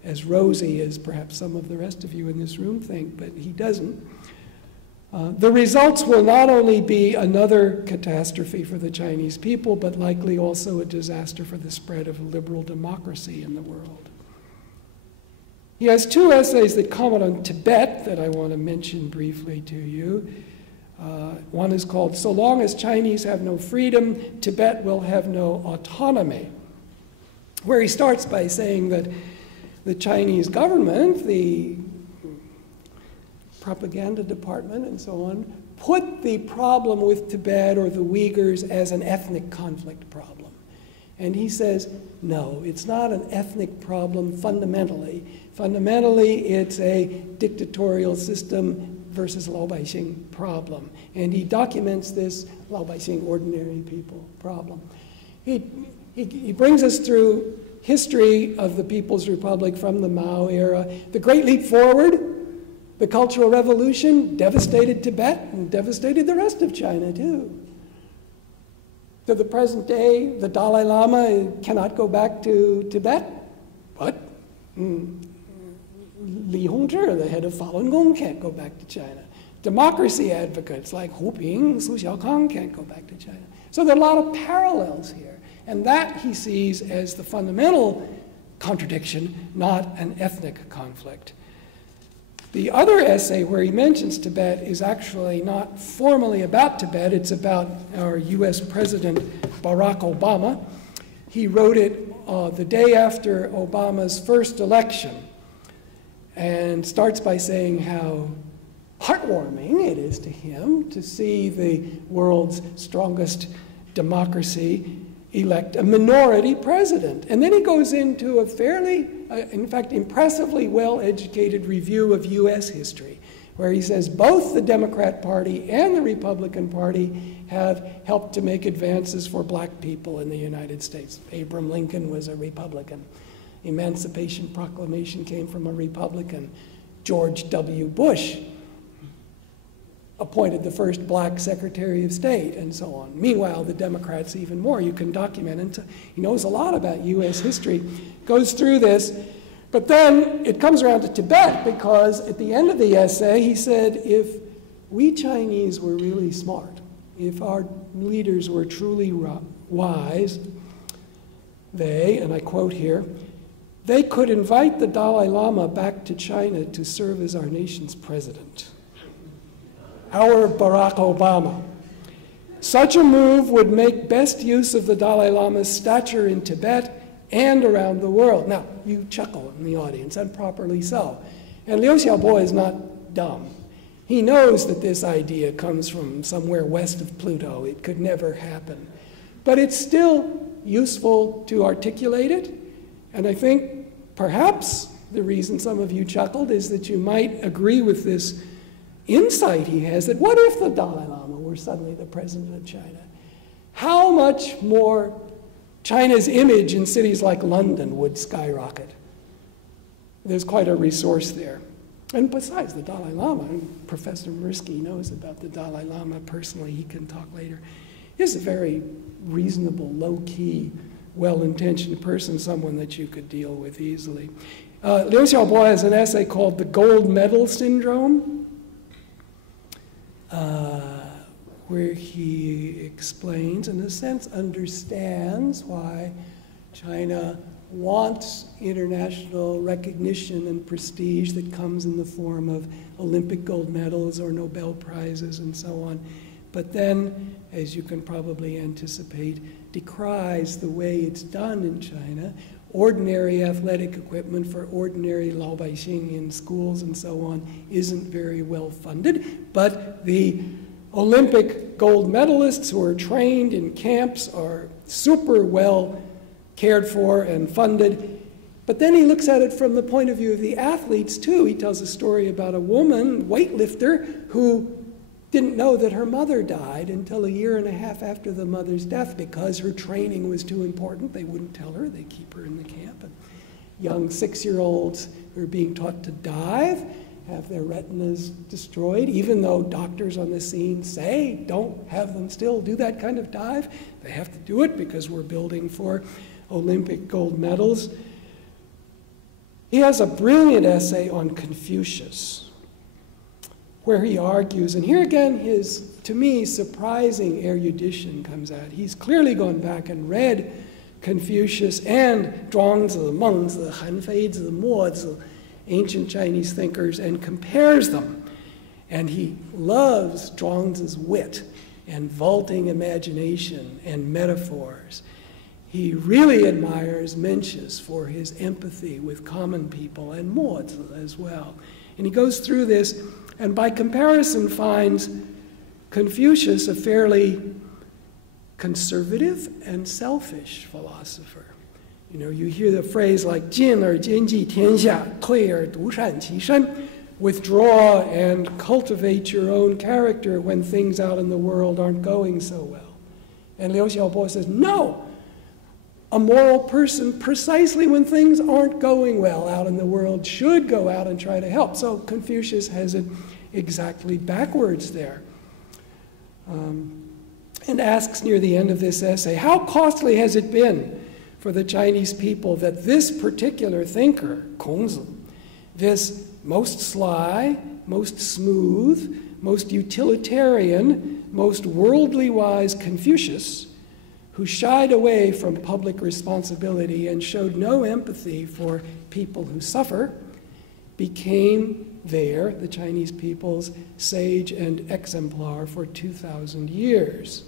as rosy as perhaps some of the rest of you in this room think, but he doesn't. The results will not only be another catastrophe for the Chinese people, but likely also a disaster for the spread of liberal democracy in the world. He has two essays that comment on Tibet that I want to mention briefly to you. One is called "So Long as Chinese Have No Freedom, Tibet Will Have No Autonomy," where he starts by saying that the Chinese government, the propaganda department and so on, put the problem with Tibet or the Uyghurs as an ethnic conflict problem. And he says, no, it's not an ethnic problem fundamentally. Fundamentally, it's a dictatorial system versus 老百姓 problem. And he documents this 老百姓, ordinary people problem. He brings us through history of the People's Republic from the Mao era. The Great Leap Forward, the Cultural Revolution, devastated Tibet and devastated the rest of China too. To the present day, the Dalai Lama cannot go back to Tibet, but Li Hongzhi, the head of Falun Gong, can't go back to China. Democracy advocates like Hu Ping, Su Xiaokang can't go back to China. So there are a lot of parallels here. And that he sees as the fundamental contradiction, not an ethnic conflict. The other essay where he mentions Tibet is actually not formally about Tibet. It's about our US President Barack Obama. He wrote it the day after Obama's first election and starts by saying how heartwarming it is to him to see the world's strongest democracy elect a minority president. And then he goes into a fairly, in fact, impressively well-educated review of US history, where he says both the Democrat Party and the Republican Party have helped to make advances for black people in the United States. Abraham Lincoln was a Republican. Emancipation Proclamation came from a Republican. George W. Bush appointed the first black Secretary of State, and so on. Meanwhile, the Democrats even more. You can document it. He knows a lot about US history, goes through this, but then it comes around to Tibet, because at the end of the essay, he said, if we Chinese were really smart, if our leaders were truly wise, they, and I quote here, they could invite the Dalai Lama back to China to serve as our nation's president. Our Barack Obama. Such a move would make best use of the Dalai Lama's stature in Tibet and around the world. Now, you chuckle in the audience, and properly so. And Liu Xiaobo is not dumb. He knows that this idea comes from somewhere west of Pluto. It could never happen. But it's still useful to articulate it, and I think perhaps the reason some of you chuckled is that you might agree with this insight he has that what if the Dalai Lama were suddenly the president of China? How much more China's image in cities like London would skyrocket? There's quite a resource there. And besides the Dalai Lama, Professor Mirsky knows about the Dalai Lama personally, he can talk later. He's a very reasonable, low-key, well-intentioned person, someone that you could deal with easily. Liu Xiaobo has an essay called The Gold Medal Syndrome, where he explains, in a sense, understands why China wants international recognition and prestige that comes in the form of Olympic gold medals or Nobel Prizes and so on, but then, as you can probably anticipate, decries the way it's done in China. Ordinary athletic equipment for ordinary 老百姓 in schools and so on isn't very well funded, but the Olympic gold medalists who are trained in camps are super well cared for and funded. But then he looks at it from the point of view of the athletes too. He tells a story about a woman, weightlifter, who didn't know that her mother died until 1.5 years after the mother's death because her training was too important. They wouldn't tell her. They keep her in the camp. And young 6-year-olds who are being taught to dive have their retinas destroyed, even though doctors on the scene say, don't have them still do that kind of dive. They have to do it because we're building for Olympic gold medals. He has a brilliant essay on Confucius, where he argues, and here again his, to me, surprising erudition comes out. He's clearly gone back and read Confucius and Zhuangzi, Mengzi, Hanfeizi, Mozi, ancient Chinese thinkers, and compares them. And he loves Zhuangzi's wit and vaulting imagination and metaphors. He really admires Mencius for his empathy with common people, and Mozi as well. And he goes through this, and by comparison finds Confucius a fairly conservative and selfish philosopher. You know, you hear the phrase like 尽而兼济天下, 退而独善其身, withdraw and cultivate your own character when things out in the world aren't going so well. And Liu Xiaobo says, no, a moral person, precisely when things aren't going well out in the world, should go out and try to help. So Confucius has it exactly backwards there. And asks near the end of this essay, how costly has it been for the Chinese people that this particular thinker, Kongzi, this most sly, most smooth, most utilitarian, most worldly wise Confucius, who shied away from public responsibility and showed no empathy for people who suffer, became the Chinese people's sage and exemplar for 2,000 years.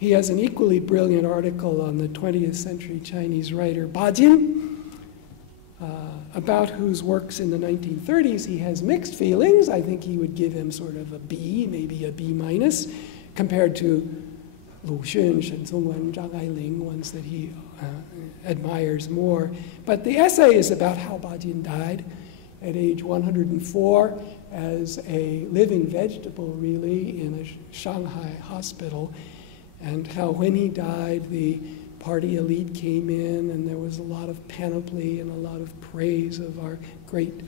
He has an equally brilliant article on the 20th century Chinese writer Bajin, about whose works in the 1930s he has mixed feelings. I think he would give him sort of a B, maybe a B minus, compared to Lu Xun, Shen Zongwen, Zhang Ailing, ones that he admires more. But the essay is about how Bajin died at age 104 as a living vegetable, really, in a Shanghai hospital, and how when he died, the party elite came in, and there was a lot of panoply and a lot of praise of our great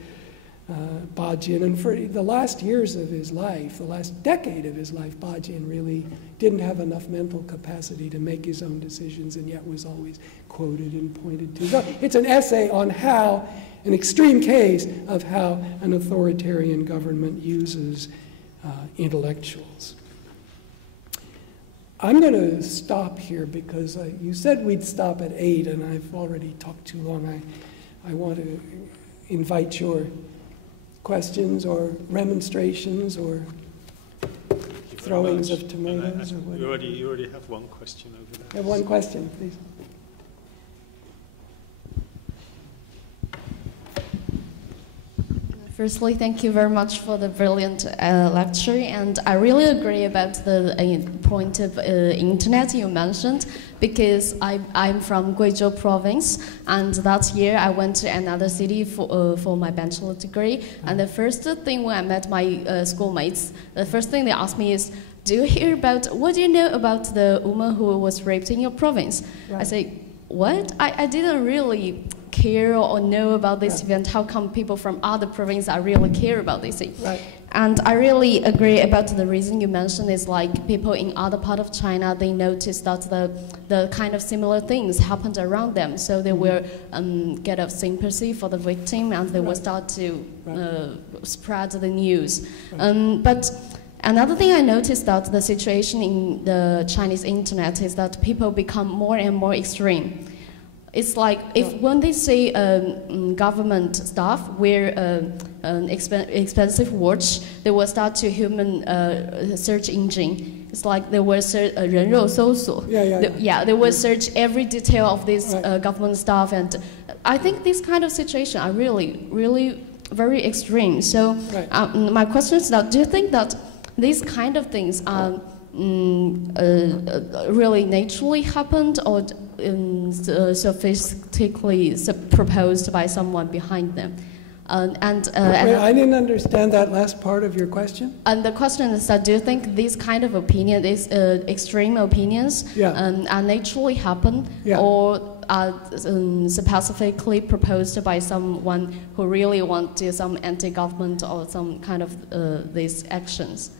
Bajin. And for the last years of his life, the last decade of his life, Bajin really didn't have enough mental capacity to make his own decisions, and yet was always quoted and pointed to. So it's an essay on how, an extreme case of how an authoritarian government uses intellectuals. I'm going to stop here because you said we'd stop at 8, and I've already talked too long. I want to invite your questions or remonstrations or throwings of tomatoes or whatever. You already have one question over there. I have one question, please. Firstly, thank you very much for the brilliant lecture, and I really agree about the point of internet you mentioned, because I'm from Guizhou province, and that year I went to another city for my bachelor degree, and the first thing when I met my schoolmates, the first thing they asked me is, do you hear about, what do you know about the woman who was raped in your province? Right. I say, what? I didn't really care or know about this event. How come people from other provinces really care about this thing? Right. And I really agree about the reason you mentioned is like people in other part of China, they noticed that the kind of similar things happened around them, so they will get a sympathy for the victim, and they will start to spread the news. But another thing I noticed that the situation in the Chinese internet is that people become more and more extreme. It's like when they say government staff wear an expensive watch, they will start to human search engine. It's like they will search 人肉搜索. They will search every detail of this government staff, and I think this kind of situation are really very extreme. So my question is that, do you think that these kind of things are really naturally happened, or sophistically proposed by someone behind them? Wait, I didn't understand that last part of your question. And the question is that, do you think these kind of opinions, these extreme opinions, are naturally happen, or are specifically proposed by someone who really want to do some anti-government or some kind of these actions?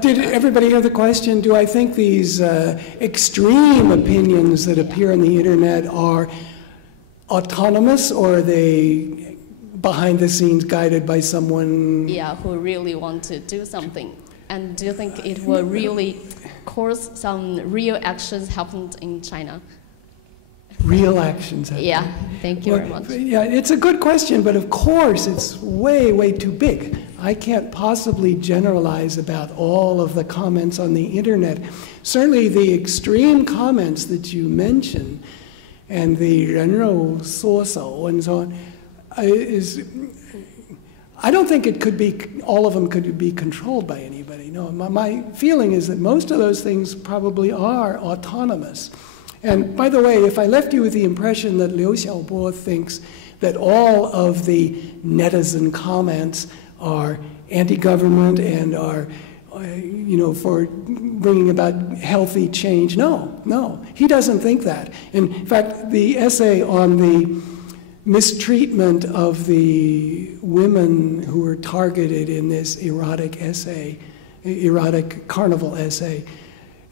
Did everybody hear the question? Do I think these extreme opinions that appear on the internet are autonomous, or are they behind the scenes guided by someone? Yeah, who really want to do something. And do you think it will really cause some real actions happened in China? Real actions. Yeah, thank you very much. Yeah, it's a good question, but of course it's way, way too big. I can't possibly generalize about all of the comments on the internet. Certainly the extreme comments that you mentioned, and the 人肉搜索 and so on, I don't think it could be, all of them could be controlled by anybody. No, my feeling is that most of those things probably are autonomous. And by the way, if I left you with the impression that Liu Xiaobo thinks that all of the netizen comments are anti-government and are, for bringing about healthy change, no, he doesn't think that. In fact, the essay on the mistreatment of the women who were targeted in this erotic carnival essay,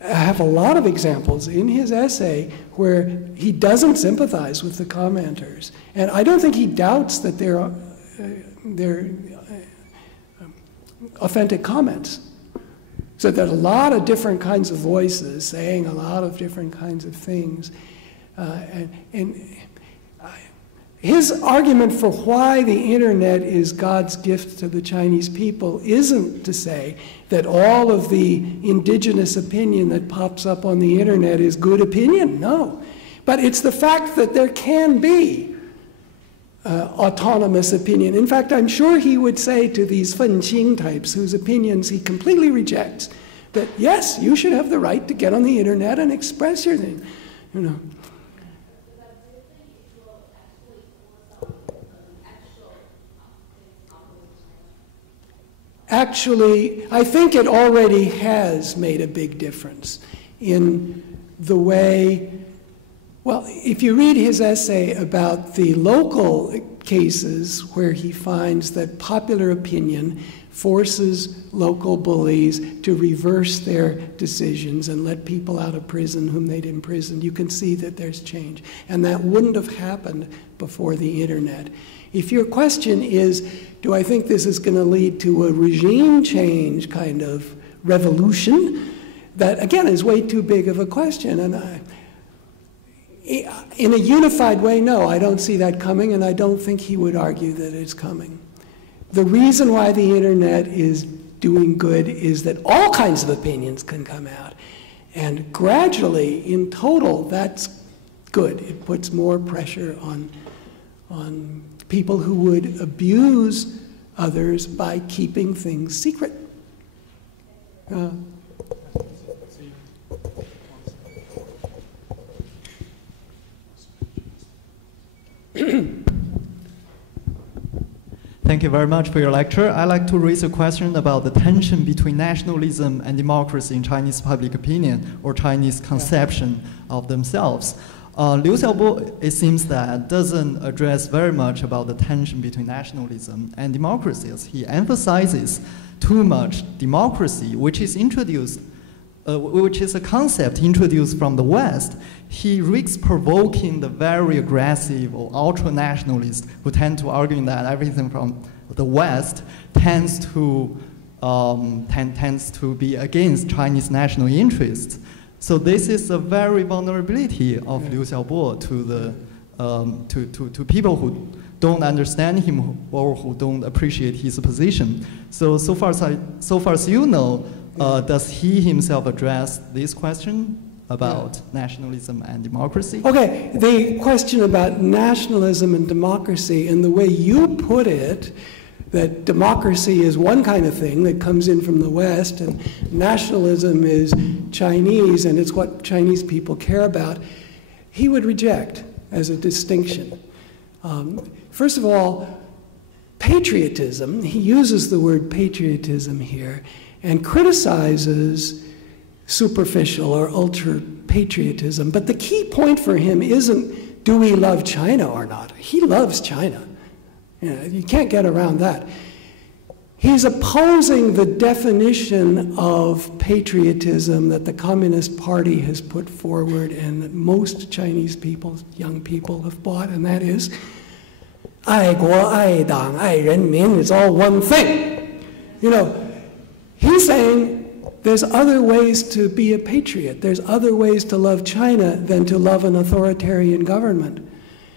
have a lot of examples in his essay where he doesn't sympathize with the commenters. And I don't think he doubts that they're authentic comments. So there's a lot of different kinds of voices saying a lot of different kinds of things. His argument for why the internet is God's gift to the Chinese people isn't to say that all of the indigenous opinion that pops up on the internet is good opinion, no. But it's the fact that there can be autonomous opinion. In fact, I'm sure he would say to these Fenqing types whose opinions he completely rejects that, yes, you should have the right to get on the internet and express your thing, Actually, I think it already has made a big difference in the way, well, if you read his essay about the local cases where he finds that popular opinion forces local bullies to reverse their decisions and let people out of prison whom they'd imprisoned, you can see that there's change. And that wouldn't have happened before the internet. If your question is, do I think this is going to lead to a regime change kind of revolution? That, again, is way too big of a question. And in a unified way, no, I don't see that coming, and I don't think he would argue that it's coming. The reason why the internet is doing good is that all kinds of opinions can come out. And gradually, in total, that's good. It puts more pressure on people who would abuse others by keeping things secret. Thank you very much for your lecture. I'd like to raise a question about the tension between nationalism and democracy in Chinese public opinion or Chinese conception of themselves. Liu Xiaobo, it seems that, doesn't address very much about the tension between nationalism and democracy, as he emphasizes too much democracy, which is introduced, which is a concept introduced from the West. He risks provoking the very aggressive or ultra-nationalists who tend to argue that everything from the West tends to be against Chinese national interests. So this is a very vulnerability of Liu Xiaobo to people who don't understand him or who don't appreciate his position. So far as you know, does he himself address this question about nationalism and democracy? Okay, the question about nationalism and democracy, and the way you put it, that democracy is one kind of thing that comes in from the West, and nationalism is Chinese, and it's what Chinese people care about, he would reject as a distinction. First of all, patriotism, he uses the word patriotism here, and criticizes superficial or ultra-patriotism. But the key point for him isn't, do we love China or not? He loves China. You can't get around that. He's opposing the definition of patriotism that the Communist Party has put forward and that most Chinese people, young people, have bought, and that is, 爱国爱党爱人民, it's all one thing. He's saying there's other ways to be a patriot. There's other ways to love China than to love an authoritarian government.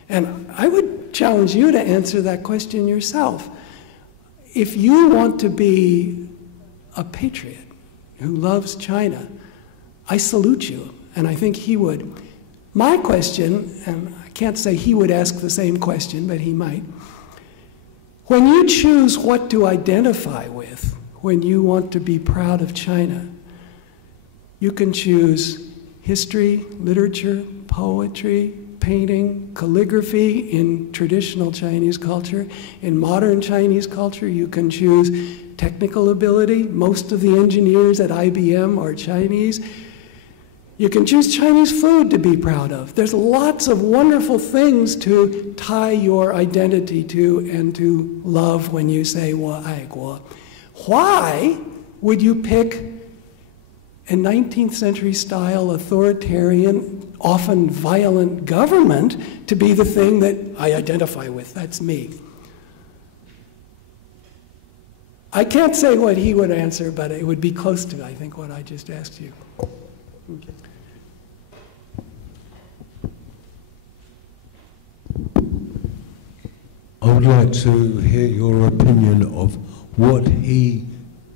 And I would challenge you to answer that question yourself. If you want to be a patriot who loves China, I salute you, and I think he would. My question, and I can't say he would ask the same question, but he might. When you choose what to identify with, when you want to be proud of China. You can choose history, literature, poetry, painting, calligraphy in traditional Chinese culture. In modern Chinese culture, you can choose technical ability. Most of the engineers at IBM are Chinese. You can choose Chinese food to be proud of. There's lots of wonderful things to tie your identity to and to love when you say, 我爱国. Why would you pick a 19th century style authoritarian, often violent government to be the thing that I identify with? That's me. I can't say what he would answer, but it would be close to, I think, what I just asked you. Okay. I would like to hear your opinion of what he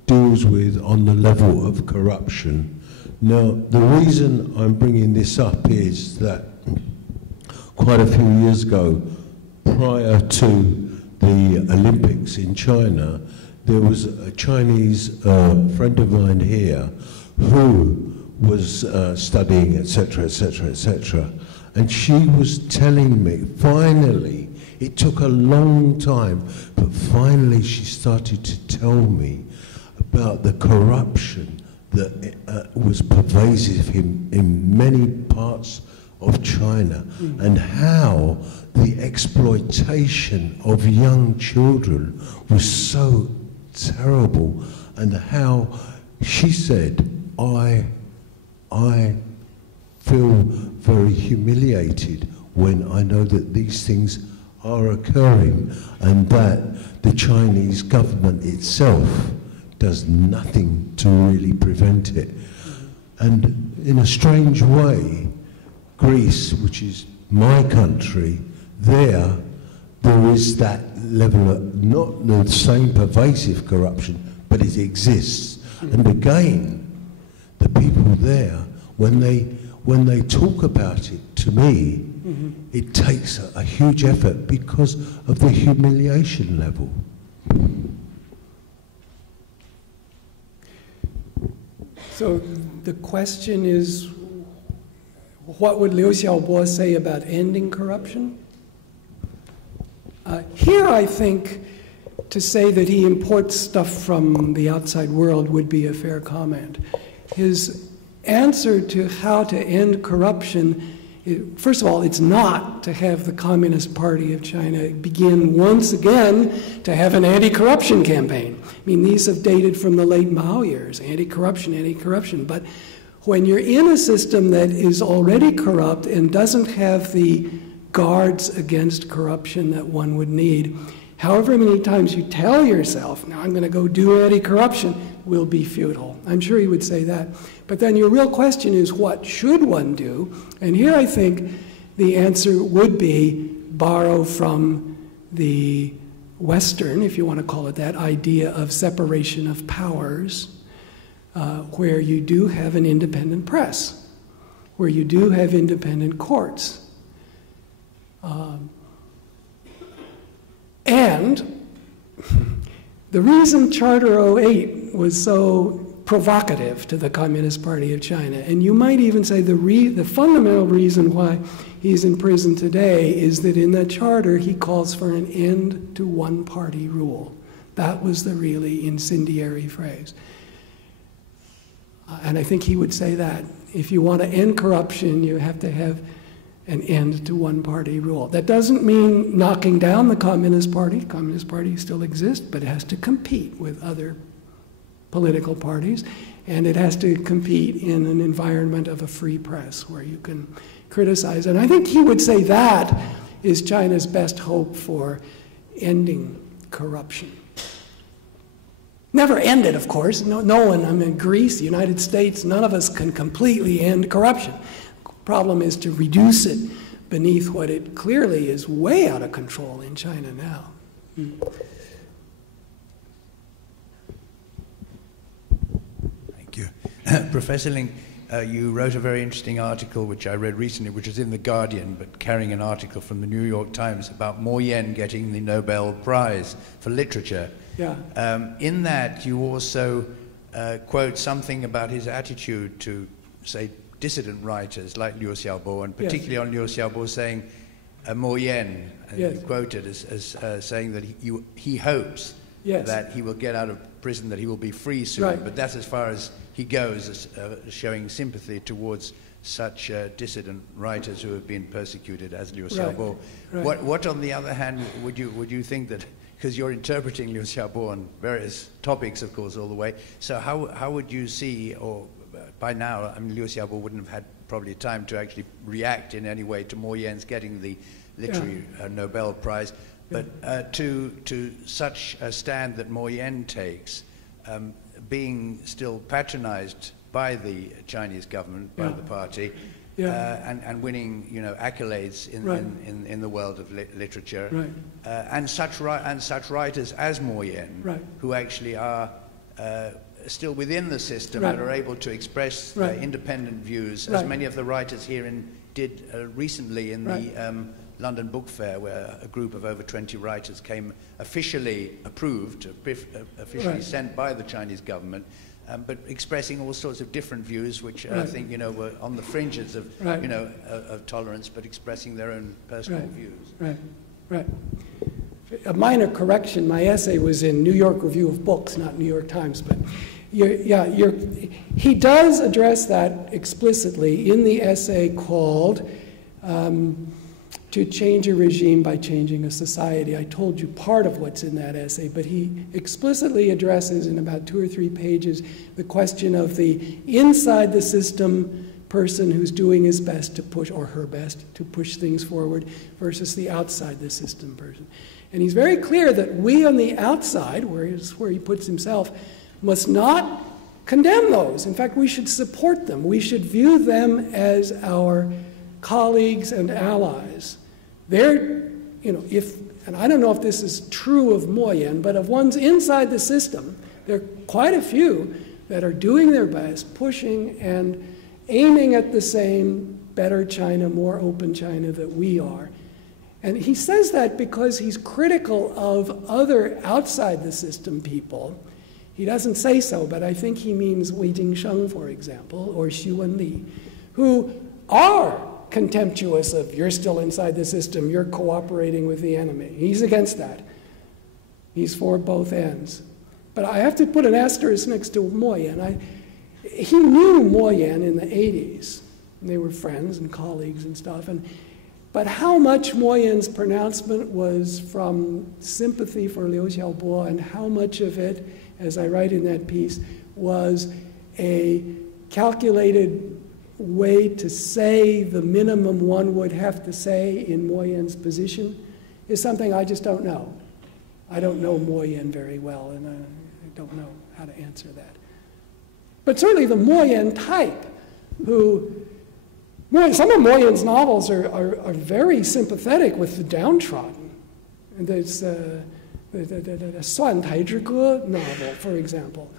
deals with on the level of corruption. Now, the reason I'm bringing this up is that quite a few years ago, prior to the Olympics in China, there was a Chinese friend of mine here who was studying, etc., etc., etc. And she was telling me, finally, it took a long time, but finally she started to tell me about the corruption that was pervasive in many parts of China, and how the exploitation of young children was so terrible, and how she said, I feel very humiliated when I know that these things are occurring and that the Chinese government itself does nothing to really prevent it. And in a strange way, Greece, which is my country, there is that level of, not the same pervasive corruption, but it exists. And again, the people there, when they talk about it to me, it takes a huge effort because of the humiliation level. So the question is, what would Liu Xiaobo say about ending corruption? Here I think to say that he imports stuff from the outside world would be a fair comment. His answer to how to end corruption, first of all, it's not to have the Communist Party of China begin once again to have an anti-corruption campaign. I mean, these have dated from the late Mao years, anti-corruption, anti-corruption. But when you're in a system that is already corrupt and doesn't have the guards against corruption that one would need, however many times you tell yourself, now I'm going to go do anti-corruption, will be futile. I'm sure he would say that. But then your real question is, what should one do? And here I think the answer would be borrow from the Western, if you want to call it that, idea of separation of powers, where you do have an independent press, where you do have independent courts. And the reason Charter 08 was so provocative to the Communist Party of China, and you might even say the fundamental reason why he's in prison today, is that in that charter he calls for an end to one-party rule. That was the really incendiary phrase. And I think he would say that if you want to end corruption, you have to have an end to one-party rule. That doesn't mean knocking down the Communist Party. The Communist Party still exists, but it has to compete with other political parties, and it has to compete in an environment of a free press where you can criticize. And I think he would say that is China's best hope for ending corruption. Never end it, of course. No one, I mean, Greece, the United States, none of us can completely end corruption. Problem is to reduce it beneath what it clearly is way out of control in China now. Thank you. Professor Ling, you wrote a very interesting article, which I read recently, which was in The Guardian, but carrying an article from the New York Times about Mo Yan getting the Nobel Prize for Literature. Yeah. In that, you also quote something about his attitude to, say, dissident writers like Liu Xiaobo, and particularly on Liu Xiaobo saying Mo Yan, and you quoted as saying that he hopes that he will get out of prison, that he will be free soon, but that's as far as he goes, as showing sympathy towards such dissident writers who have been persecuted as Liu Xiaobo. What on the other hand, would you think that, because you're interpreting Liu Xiaobo on various topics, of course, all the way, so how would you see, or by now, I mean, Liu Xiaobo wouldn't have had probably time to actually react in any way to Mo Yan's getting the literary Nobel Prize, but to such a stand that Mo Yan takes, being still patronized by the Chinese government, by the party, and winning, accolades in the world of literature, and such writers as Mo Yan, who actually are still within the system and are able to express their independent views, as many of the writers here did recently in the London Book Fair, where a group of over 20 writers came officially approved, officially sent by the Chinese government, but expressing all sorts of different views, which I think were on the fringes of of tolerance, but expressing their own personal views. Right. A minor correction: my essay was in New York Review of Books, not New York Times, but. He does address that explicitly in the essay called To Change a Regime by Changing a Society. I told you part of what's in that essay, but he explicitly addresses in about 2 or 3 pages the question of the inside the system person who's doing his best to push, or her best, to push things forward versus the outside the system person. And he's very clear that we on the outside, where he puts himself, must not condemn those. In fact, we should support them. We should view them as our colleagues and allies. They're, and I don't know if this is true of Mo Yan, but of ones inside the system, there are quite a few that are doing their best, pushing and aiming at the same better China, more open China that we are. And he says that because he's critical of other outside the system people. He doesn't say so, but I think he means Wei Jingsheng, for example, or Xu Wenli, who are contemptuous of, you're still inside the system, you're cooperating with the enemy. He's against that. He's for both ends. But I have to put an asterisk next to Mo Yan. He knew Mo Yan in the 80s. And they were friends and colleagues and stuff. But how much Mo Yan's pronouncement was from sympathy for Liu Xiaobo, and how much of it, as I write in that piece, was a calculated way to say the minimum one would have to say in Mo Yan's position, is something I just don't know. I don't know Mo Yan very well, and I don't know how to answer that. But certainly the Mo Yan type, some of Mo Yan's novels are very sympathetic with the downtrodden. And there's the Suan Tai Zhi Ge novel, for example.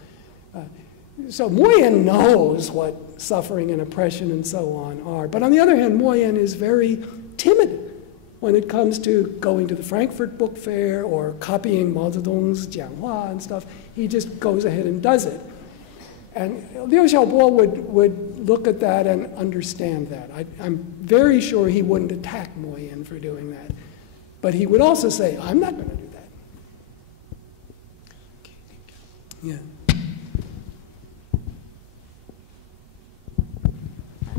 So Mo Yan knows what suffering and oppression and so on are. But on the other hand, Mo Yan is very timid when it comes to going to the Frankfurt Book Fair or copying Mao Zedong's Jianghua and stuff. He just goes ahead and does it. And Liu Xiaobo would look at that and understand that. I'm very sure he wouldn't attack Mo Yan for doing that. But he would also say, I'm not going to do that. Yeah.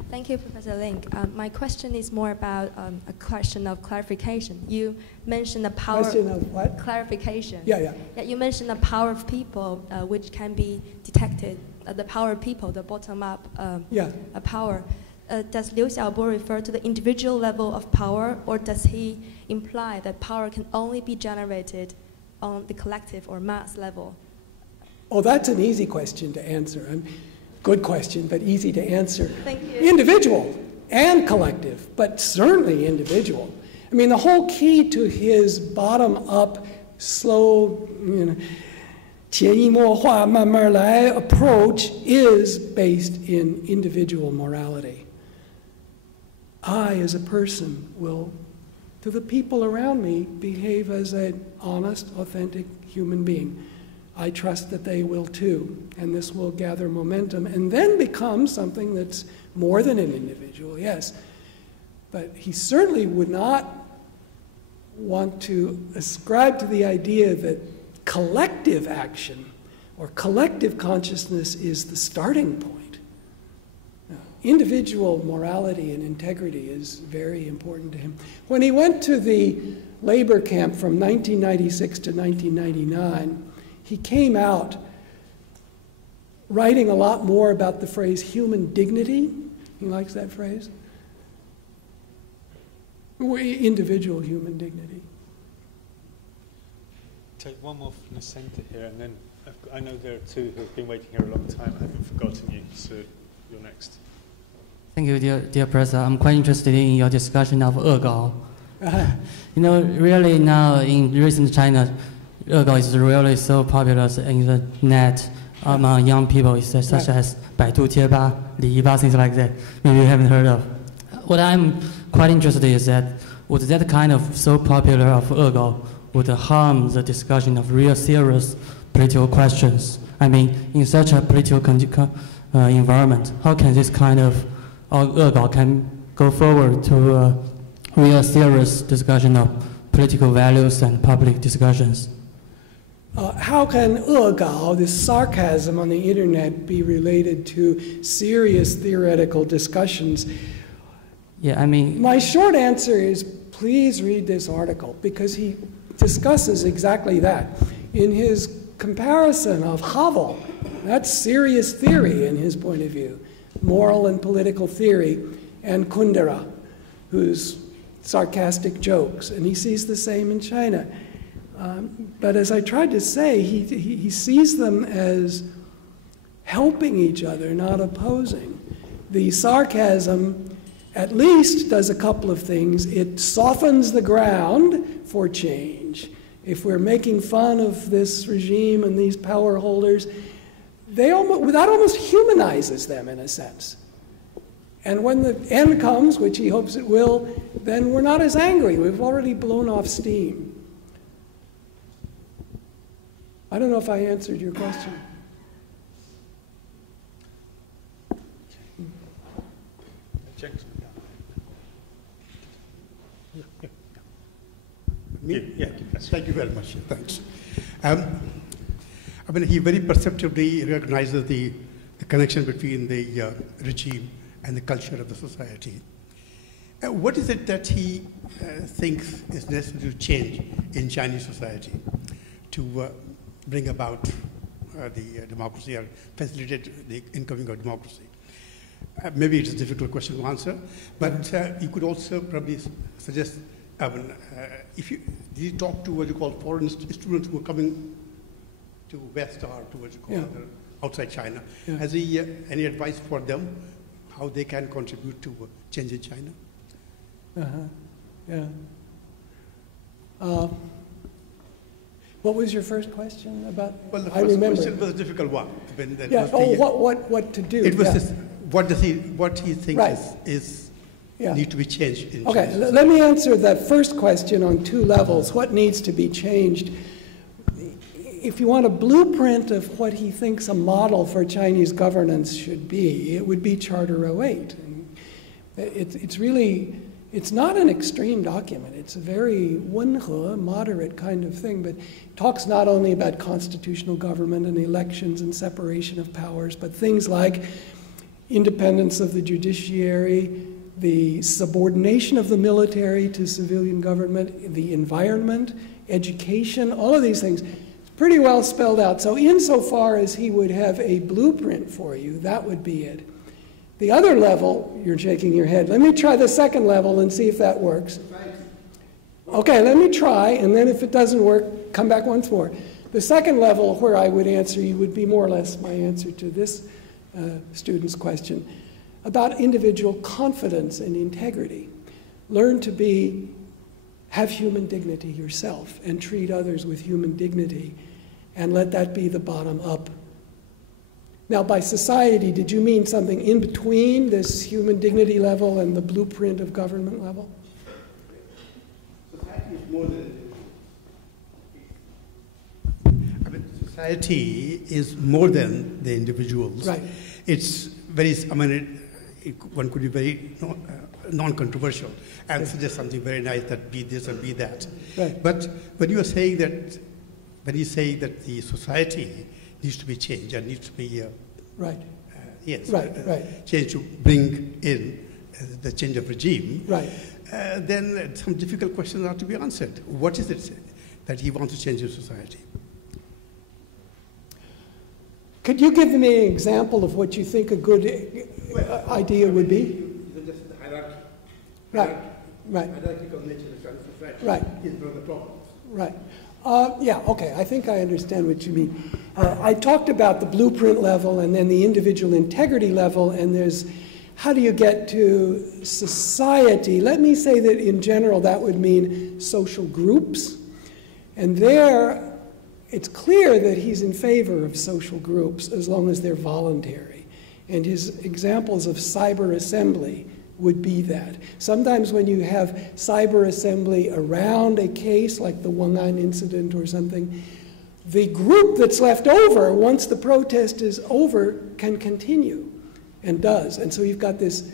Thank you, Professor Link. My question is more about a question of clarification. You mentioned the power... Question of what? Clarification. Yeah. You mentioned the power of people, which can be detected. The power of people, the bottom-up power. Does Liu Xiaobo refer to the individual level of power, or does he imply that power can only be generated on the collective or mass level? Oh, that's an easy question to answer. Good question, but easy to answer. Thank you. Individual and collective, but certainly individual. I mean, the whole key to his bottom-up, slow, 潜移默化慢慢来 approach is based in individual morality. I, as a person, will, to the people around me, behave as an honest, authentic human being. I trust that they will too, and this will gather momentum and then become something that's more than an individual, yes. But he certainly would not want to ascribe to the idea that collective action or collective consciousness is the starting point. Now, individual morality and integrity is very important to him. When he went to the labor camp from 1996 to 1999, he came out writing a lot more about the phrase human dignity. He likes that phrase. Individual human dignity. Take one more from the centre here, and then I know there are two who have been waiting here a long time. I haven't forgotten you, so you're next. Thank you, dear Professor. I'm quite interested in your discussion of 恶搞. You know, really now in recent China, 恶搞 is really so popular in the net among young people, such as Baidu, Tieba, Liiba, things like that. Maybe you haven't heard of. What I'm quite interested in is that would that kind of so popular of 恶搞 would harm the discussion of real serious political questions? I mean, in such a political environment, how can this kind of 恶搞 can go forward to a real serious discussion of political values and public discussions? How can 恶搞, this sarcasm on the internet, be related to serious theoretical discussions? Yeah, I mean... My short answer is please read this article, because he discusses exactly that. In his comparison of Havel, that's serious theory in his point of view, moral and political theory, and Kundera, whose sarcastic jokes, and he sees the same in China. But as I tried to say, he sees them as helping each other, not opposing. The sarcasm at least does a couple of things. It softens the ground for change. If we're making fun of this regime and these power holders, that almost humanizes them in a sense. And when the end comes, which he hopes it will, then we're not as angry. We've already blown off steam. I don't know if I answered your question. Me? Yeah. Thank you very much. Thanks. I mean, he very perceptively recognizes the connection between the regime and the culture of the society. What is it that he thinks is necessary to change in Chinese society to bring about the democracy or facilitate the incoming of democracy? Maybe it's a difficult question to answer, but you could also probably suggest, if you did you talk to what you call foreign students who are coming to West or to what you call outside China? Yeah. Has he any advice for them how they can contribute to change in China? What was your first question about? Well, the first question was a difficult one. What to do? It was this, what he thinks is need to be changed in Okay, China. Let me answer that first question on two levels. What needs to be changed? If you want a blueprint of what he thinks a model for Chinese governance should be, it would be Charter 08. It's not an extreme document. It's a very 温和, moderate kind of thing, but it talks not only about constitutional government and elections and separation of powers, but things like independence of the judiciary, the subordination of the military to civilian government, the environment, education, all of these things. It's pretty well spelled out. So insofar as he would have a blueprint for you, that would be it. The other level, you're shaking your head. Let me try the second level and see if that works. Okay, let me try, and then if it doesn't work, come back once more. The second level where I would answer you would be more or less my answer to this student's question about individual confidence and integrity. Learn to have human dignity yourself and treat others with human dignity, and let that be the bottom up. Now, by society, did you mean something in between this human dignity level and the blueprint of government level? Society is more than society is more than the individuals. Right. It's very, I mean, one could be very non-controversial and suggest something very nice that be this and be that. Right. But when you are saying that, when you say that the society needs to be changed and needs to be right. Yes, right. change to bring in the change of regime. Right. Then some difficult questions are to be answered. What is it that he wants to change in society? Could you give me an example of what you think a good idea would be? Just hierarchy. Right. Hierarchical nature of society. Right. Is one of the problems. Right. Yeah, okay, I think I understand what you mean. I talked about the blueprint level and then the individual integrity level, and there's how do you get to society? Let me say that in general that would mean social groups. And there, it's clear that he's in favor of social groups as long as they're voluntary. And his examples of cyber assembly would be that. Sometimes when you have cyber assembly around a case, like the Wuhan incident or something, the group that's left over, once the protest is over, can continue, and does. And so you've got this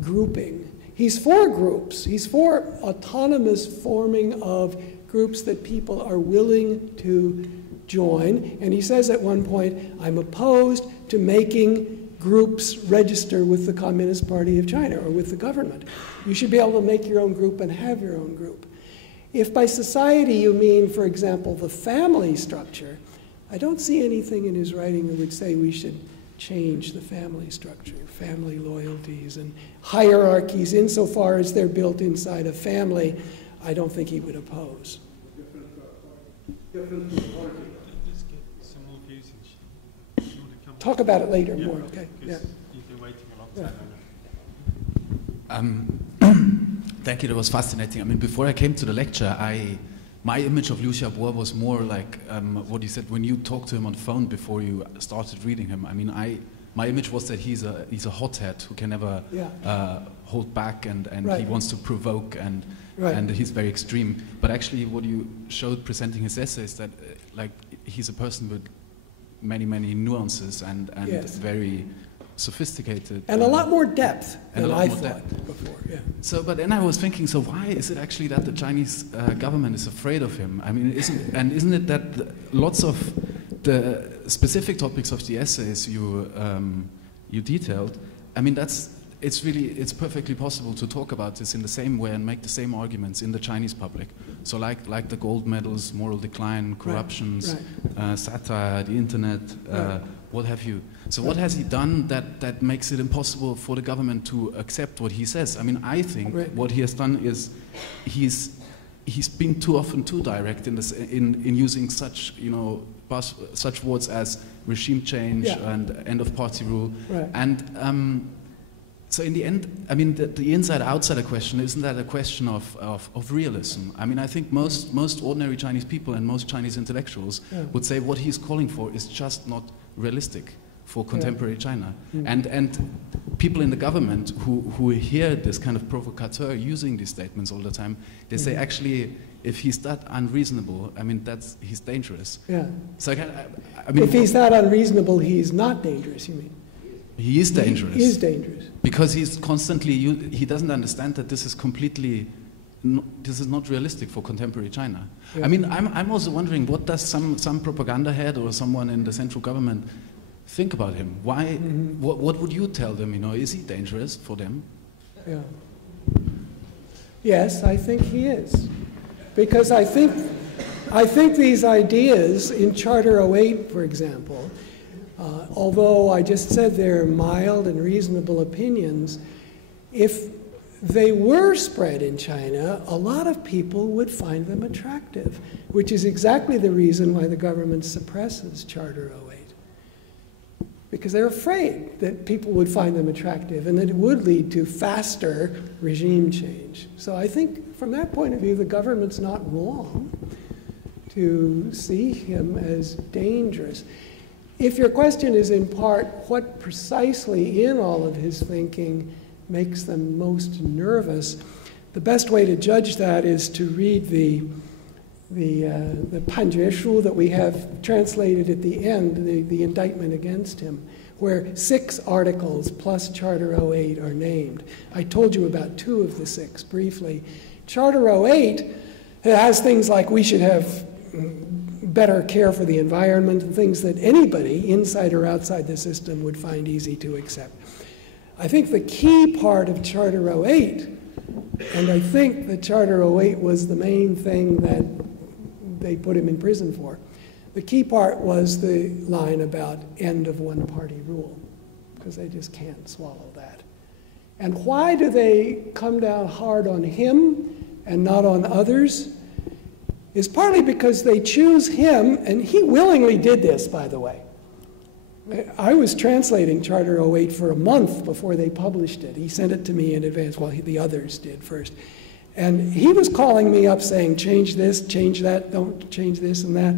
grouping. He's for groups. He's for autonomous forming of groups that people are willing to join. And he says at one point, I'm opposed to making groups register with the Communist Party of China or with the government. You should be able to make your own group and have your own group. If by society you mean, for example, the family structure, I don't see anything in his writing that would say we should change the family structure, family loyalties and hierarchies insofar as they're built inside a family. I don't think he would oppose. Talk about it later more, okay? Yeah. You've been waiting a long time. Thank you, that was fascinating. I mean, before I came to the lecture, my image of Liu Xiaobo was more like what you said when you talked to him on the phone before you started reading him. I mean, my image was that he's a hothead who can never hold back, and he wants to provoke, and he's very extreme. But actually, what you showed presenting his essays, that like he's a person with many nuances and very sophisticated. And a lot more depth than I thought before, yeah. So, but then I was thinking, so why is it actually that the Chinese government is afraid of him? I mean, isn't it that lots of the specific topics of the essays you detailed, I mean, it's perfectly possible to talk about this in the same way and make the same arguments in the Chinese public. So like the gold medals, moral decline, corruptions, satire, the internet, what have you. So what has he done that makes it impossible for the government to accept what he says? I mean, I think what he has done is he's been too often too direct in using such, such words as regime change and end of party rule. And so in the end, I mean, the inside-outsider question, isn't that a question of realism? I mean, I think most ordinary Chinese people and most Chinese intellectuals would say what he's calling for is just not realistic for contemporary China. And people in the government who hear this kind of provocateur using these statements all the time, they say, actually, if he's that unreasonable, I mean, he's dangerous. Yeah. So I mean, if he's that unreasonable, he's not dangerous, you mean? He is dangerous. He is dangerous. Because he's constantly, he doesn't understand that this is completely, this is not realistic for contemporary China. Yeah. I mean, I'm also wondering, what does some propaganda head or someone in the central government think about him? Why, what would you tell them, is he dangerous for them? Yeah. Yes, I think he is. Because I think these ideas in Charter 08, for example, although I just said they're mild and reasonable opinions, if they were spread in China, a lot of people would find them attractive, which is exactly the reason why the government suppresses Charter 08. Because they're afraid that people would find them attractive and that it would lead to faster regime change. So I think from that point of view, the government's not wrong to see him as dangerous. If your question is in part, what precisely in all of his thinking makes them most nervous, the best way to judge that is to read the the 判决书 that we have translated at the end, the indictment against him, where 6 articles plus Charter 08 are named. I told you about 2 of the 6 briefly. Charter 08 has things like we should have better care for the environment and things that anybody, inside or outside the system, would find easy to accept. I think the key part of Charter 08, and I think that Charter 08 was the main thing that they put him in prison for, the key part was the line about end of one-party rule, because they just can't swallow that. And why do they come down hard on him and not on others? Is partly because they choose him, and he willingly did this, by the way. I was translating Charter 08 for a month before they published it. He sent it to me in advance, well, the others did first. And he was calling me up saying, change this, change that, don't change this and that.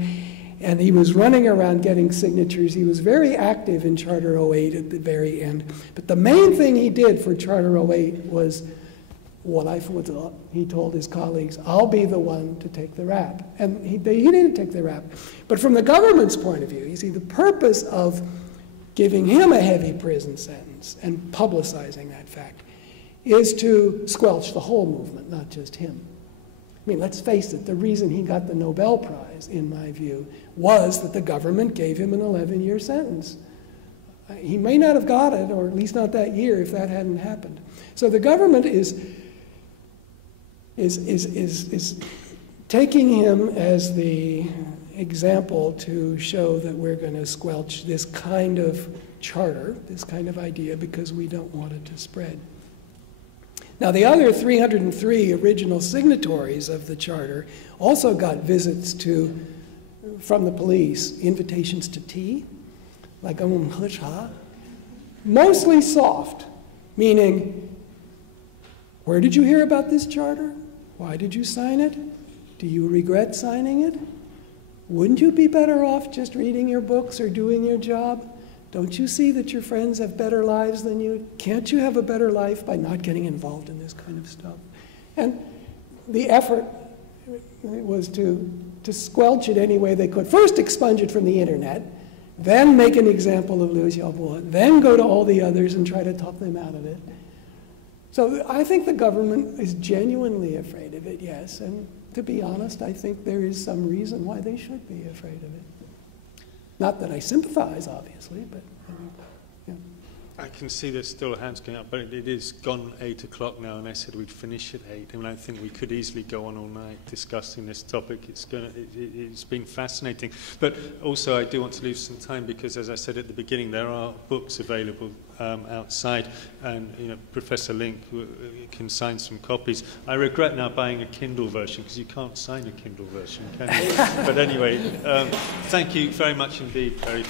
And he was running around getting signatures. He was very active in Charter 08 at the very end. But the main thing he did for Charter 08 was, he told his colleagues, I'll be the one to take the rap. And he didn't take the rap. But from the government's point of view, you see, the purpose of giving him a heavy prison sentence and publicizing that fact is to squelch the whole movement, not just him. I mean, let's face it, the reason he got the Nobel Prize, in my view, was that the government gave him an 11-year sentence. He may not have got it, or at least not that year, if that hadn't happened. So the government is taking him as the example to show that we're going to squelch this kind of charter, this kind of idea, because we don't want it to spread. Now, the other 303 original signatories of the charter also got visits from the police, invitations to tea, like mostly soft, meaning, where did you hear about this charter? Why did you sign it? Do you regret signing it? Wouldn't you be better off just reading your books or doing your job? Don't you see that your friends have better lives than you? Can't you have a better life by not getting involved in this kind of stuff? And the effort was to squelch it any way they could. First, expunge it from the internet, then make an example of Liu Xiaobo, then go to all the others and try to talk them out of it. So I think the government is genuinely afraid of it, yes. And to be honest, I think there is some reason why they should be afraid of it. Not that I sympathize, obviously, but yeah. I can see there's still hands going up, but it is gone 8 o'clock now, and I said we'd finish at 8. I mean, I think we could easily go on all night discussing this topic. It's been fascinating. But also, I do want to leave some time because, as I said at the beginning, there are books available outside, and Professor Link can sign some copies. I regret now buying a Kindle version because you can't sign a Kindle version, can you? But anyway, thank you very much indeed, Perry.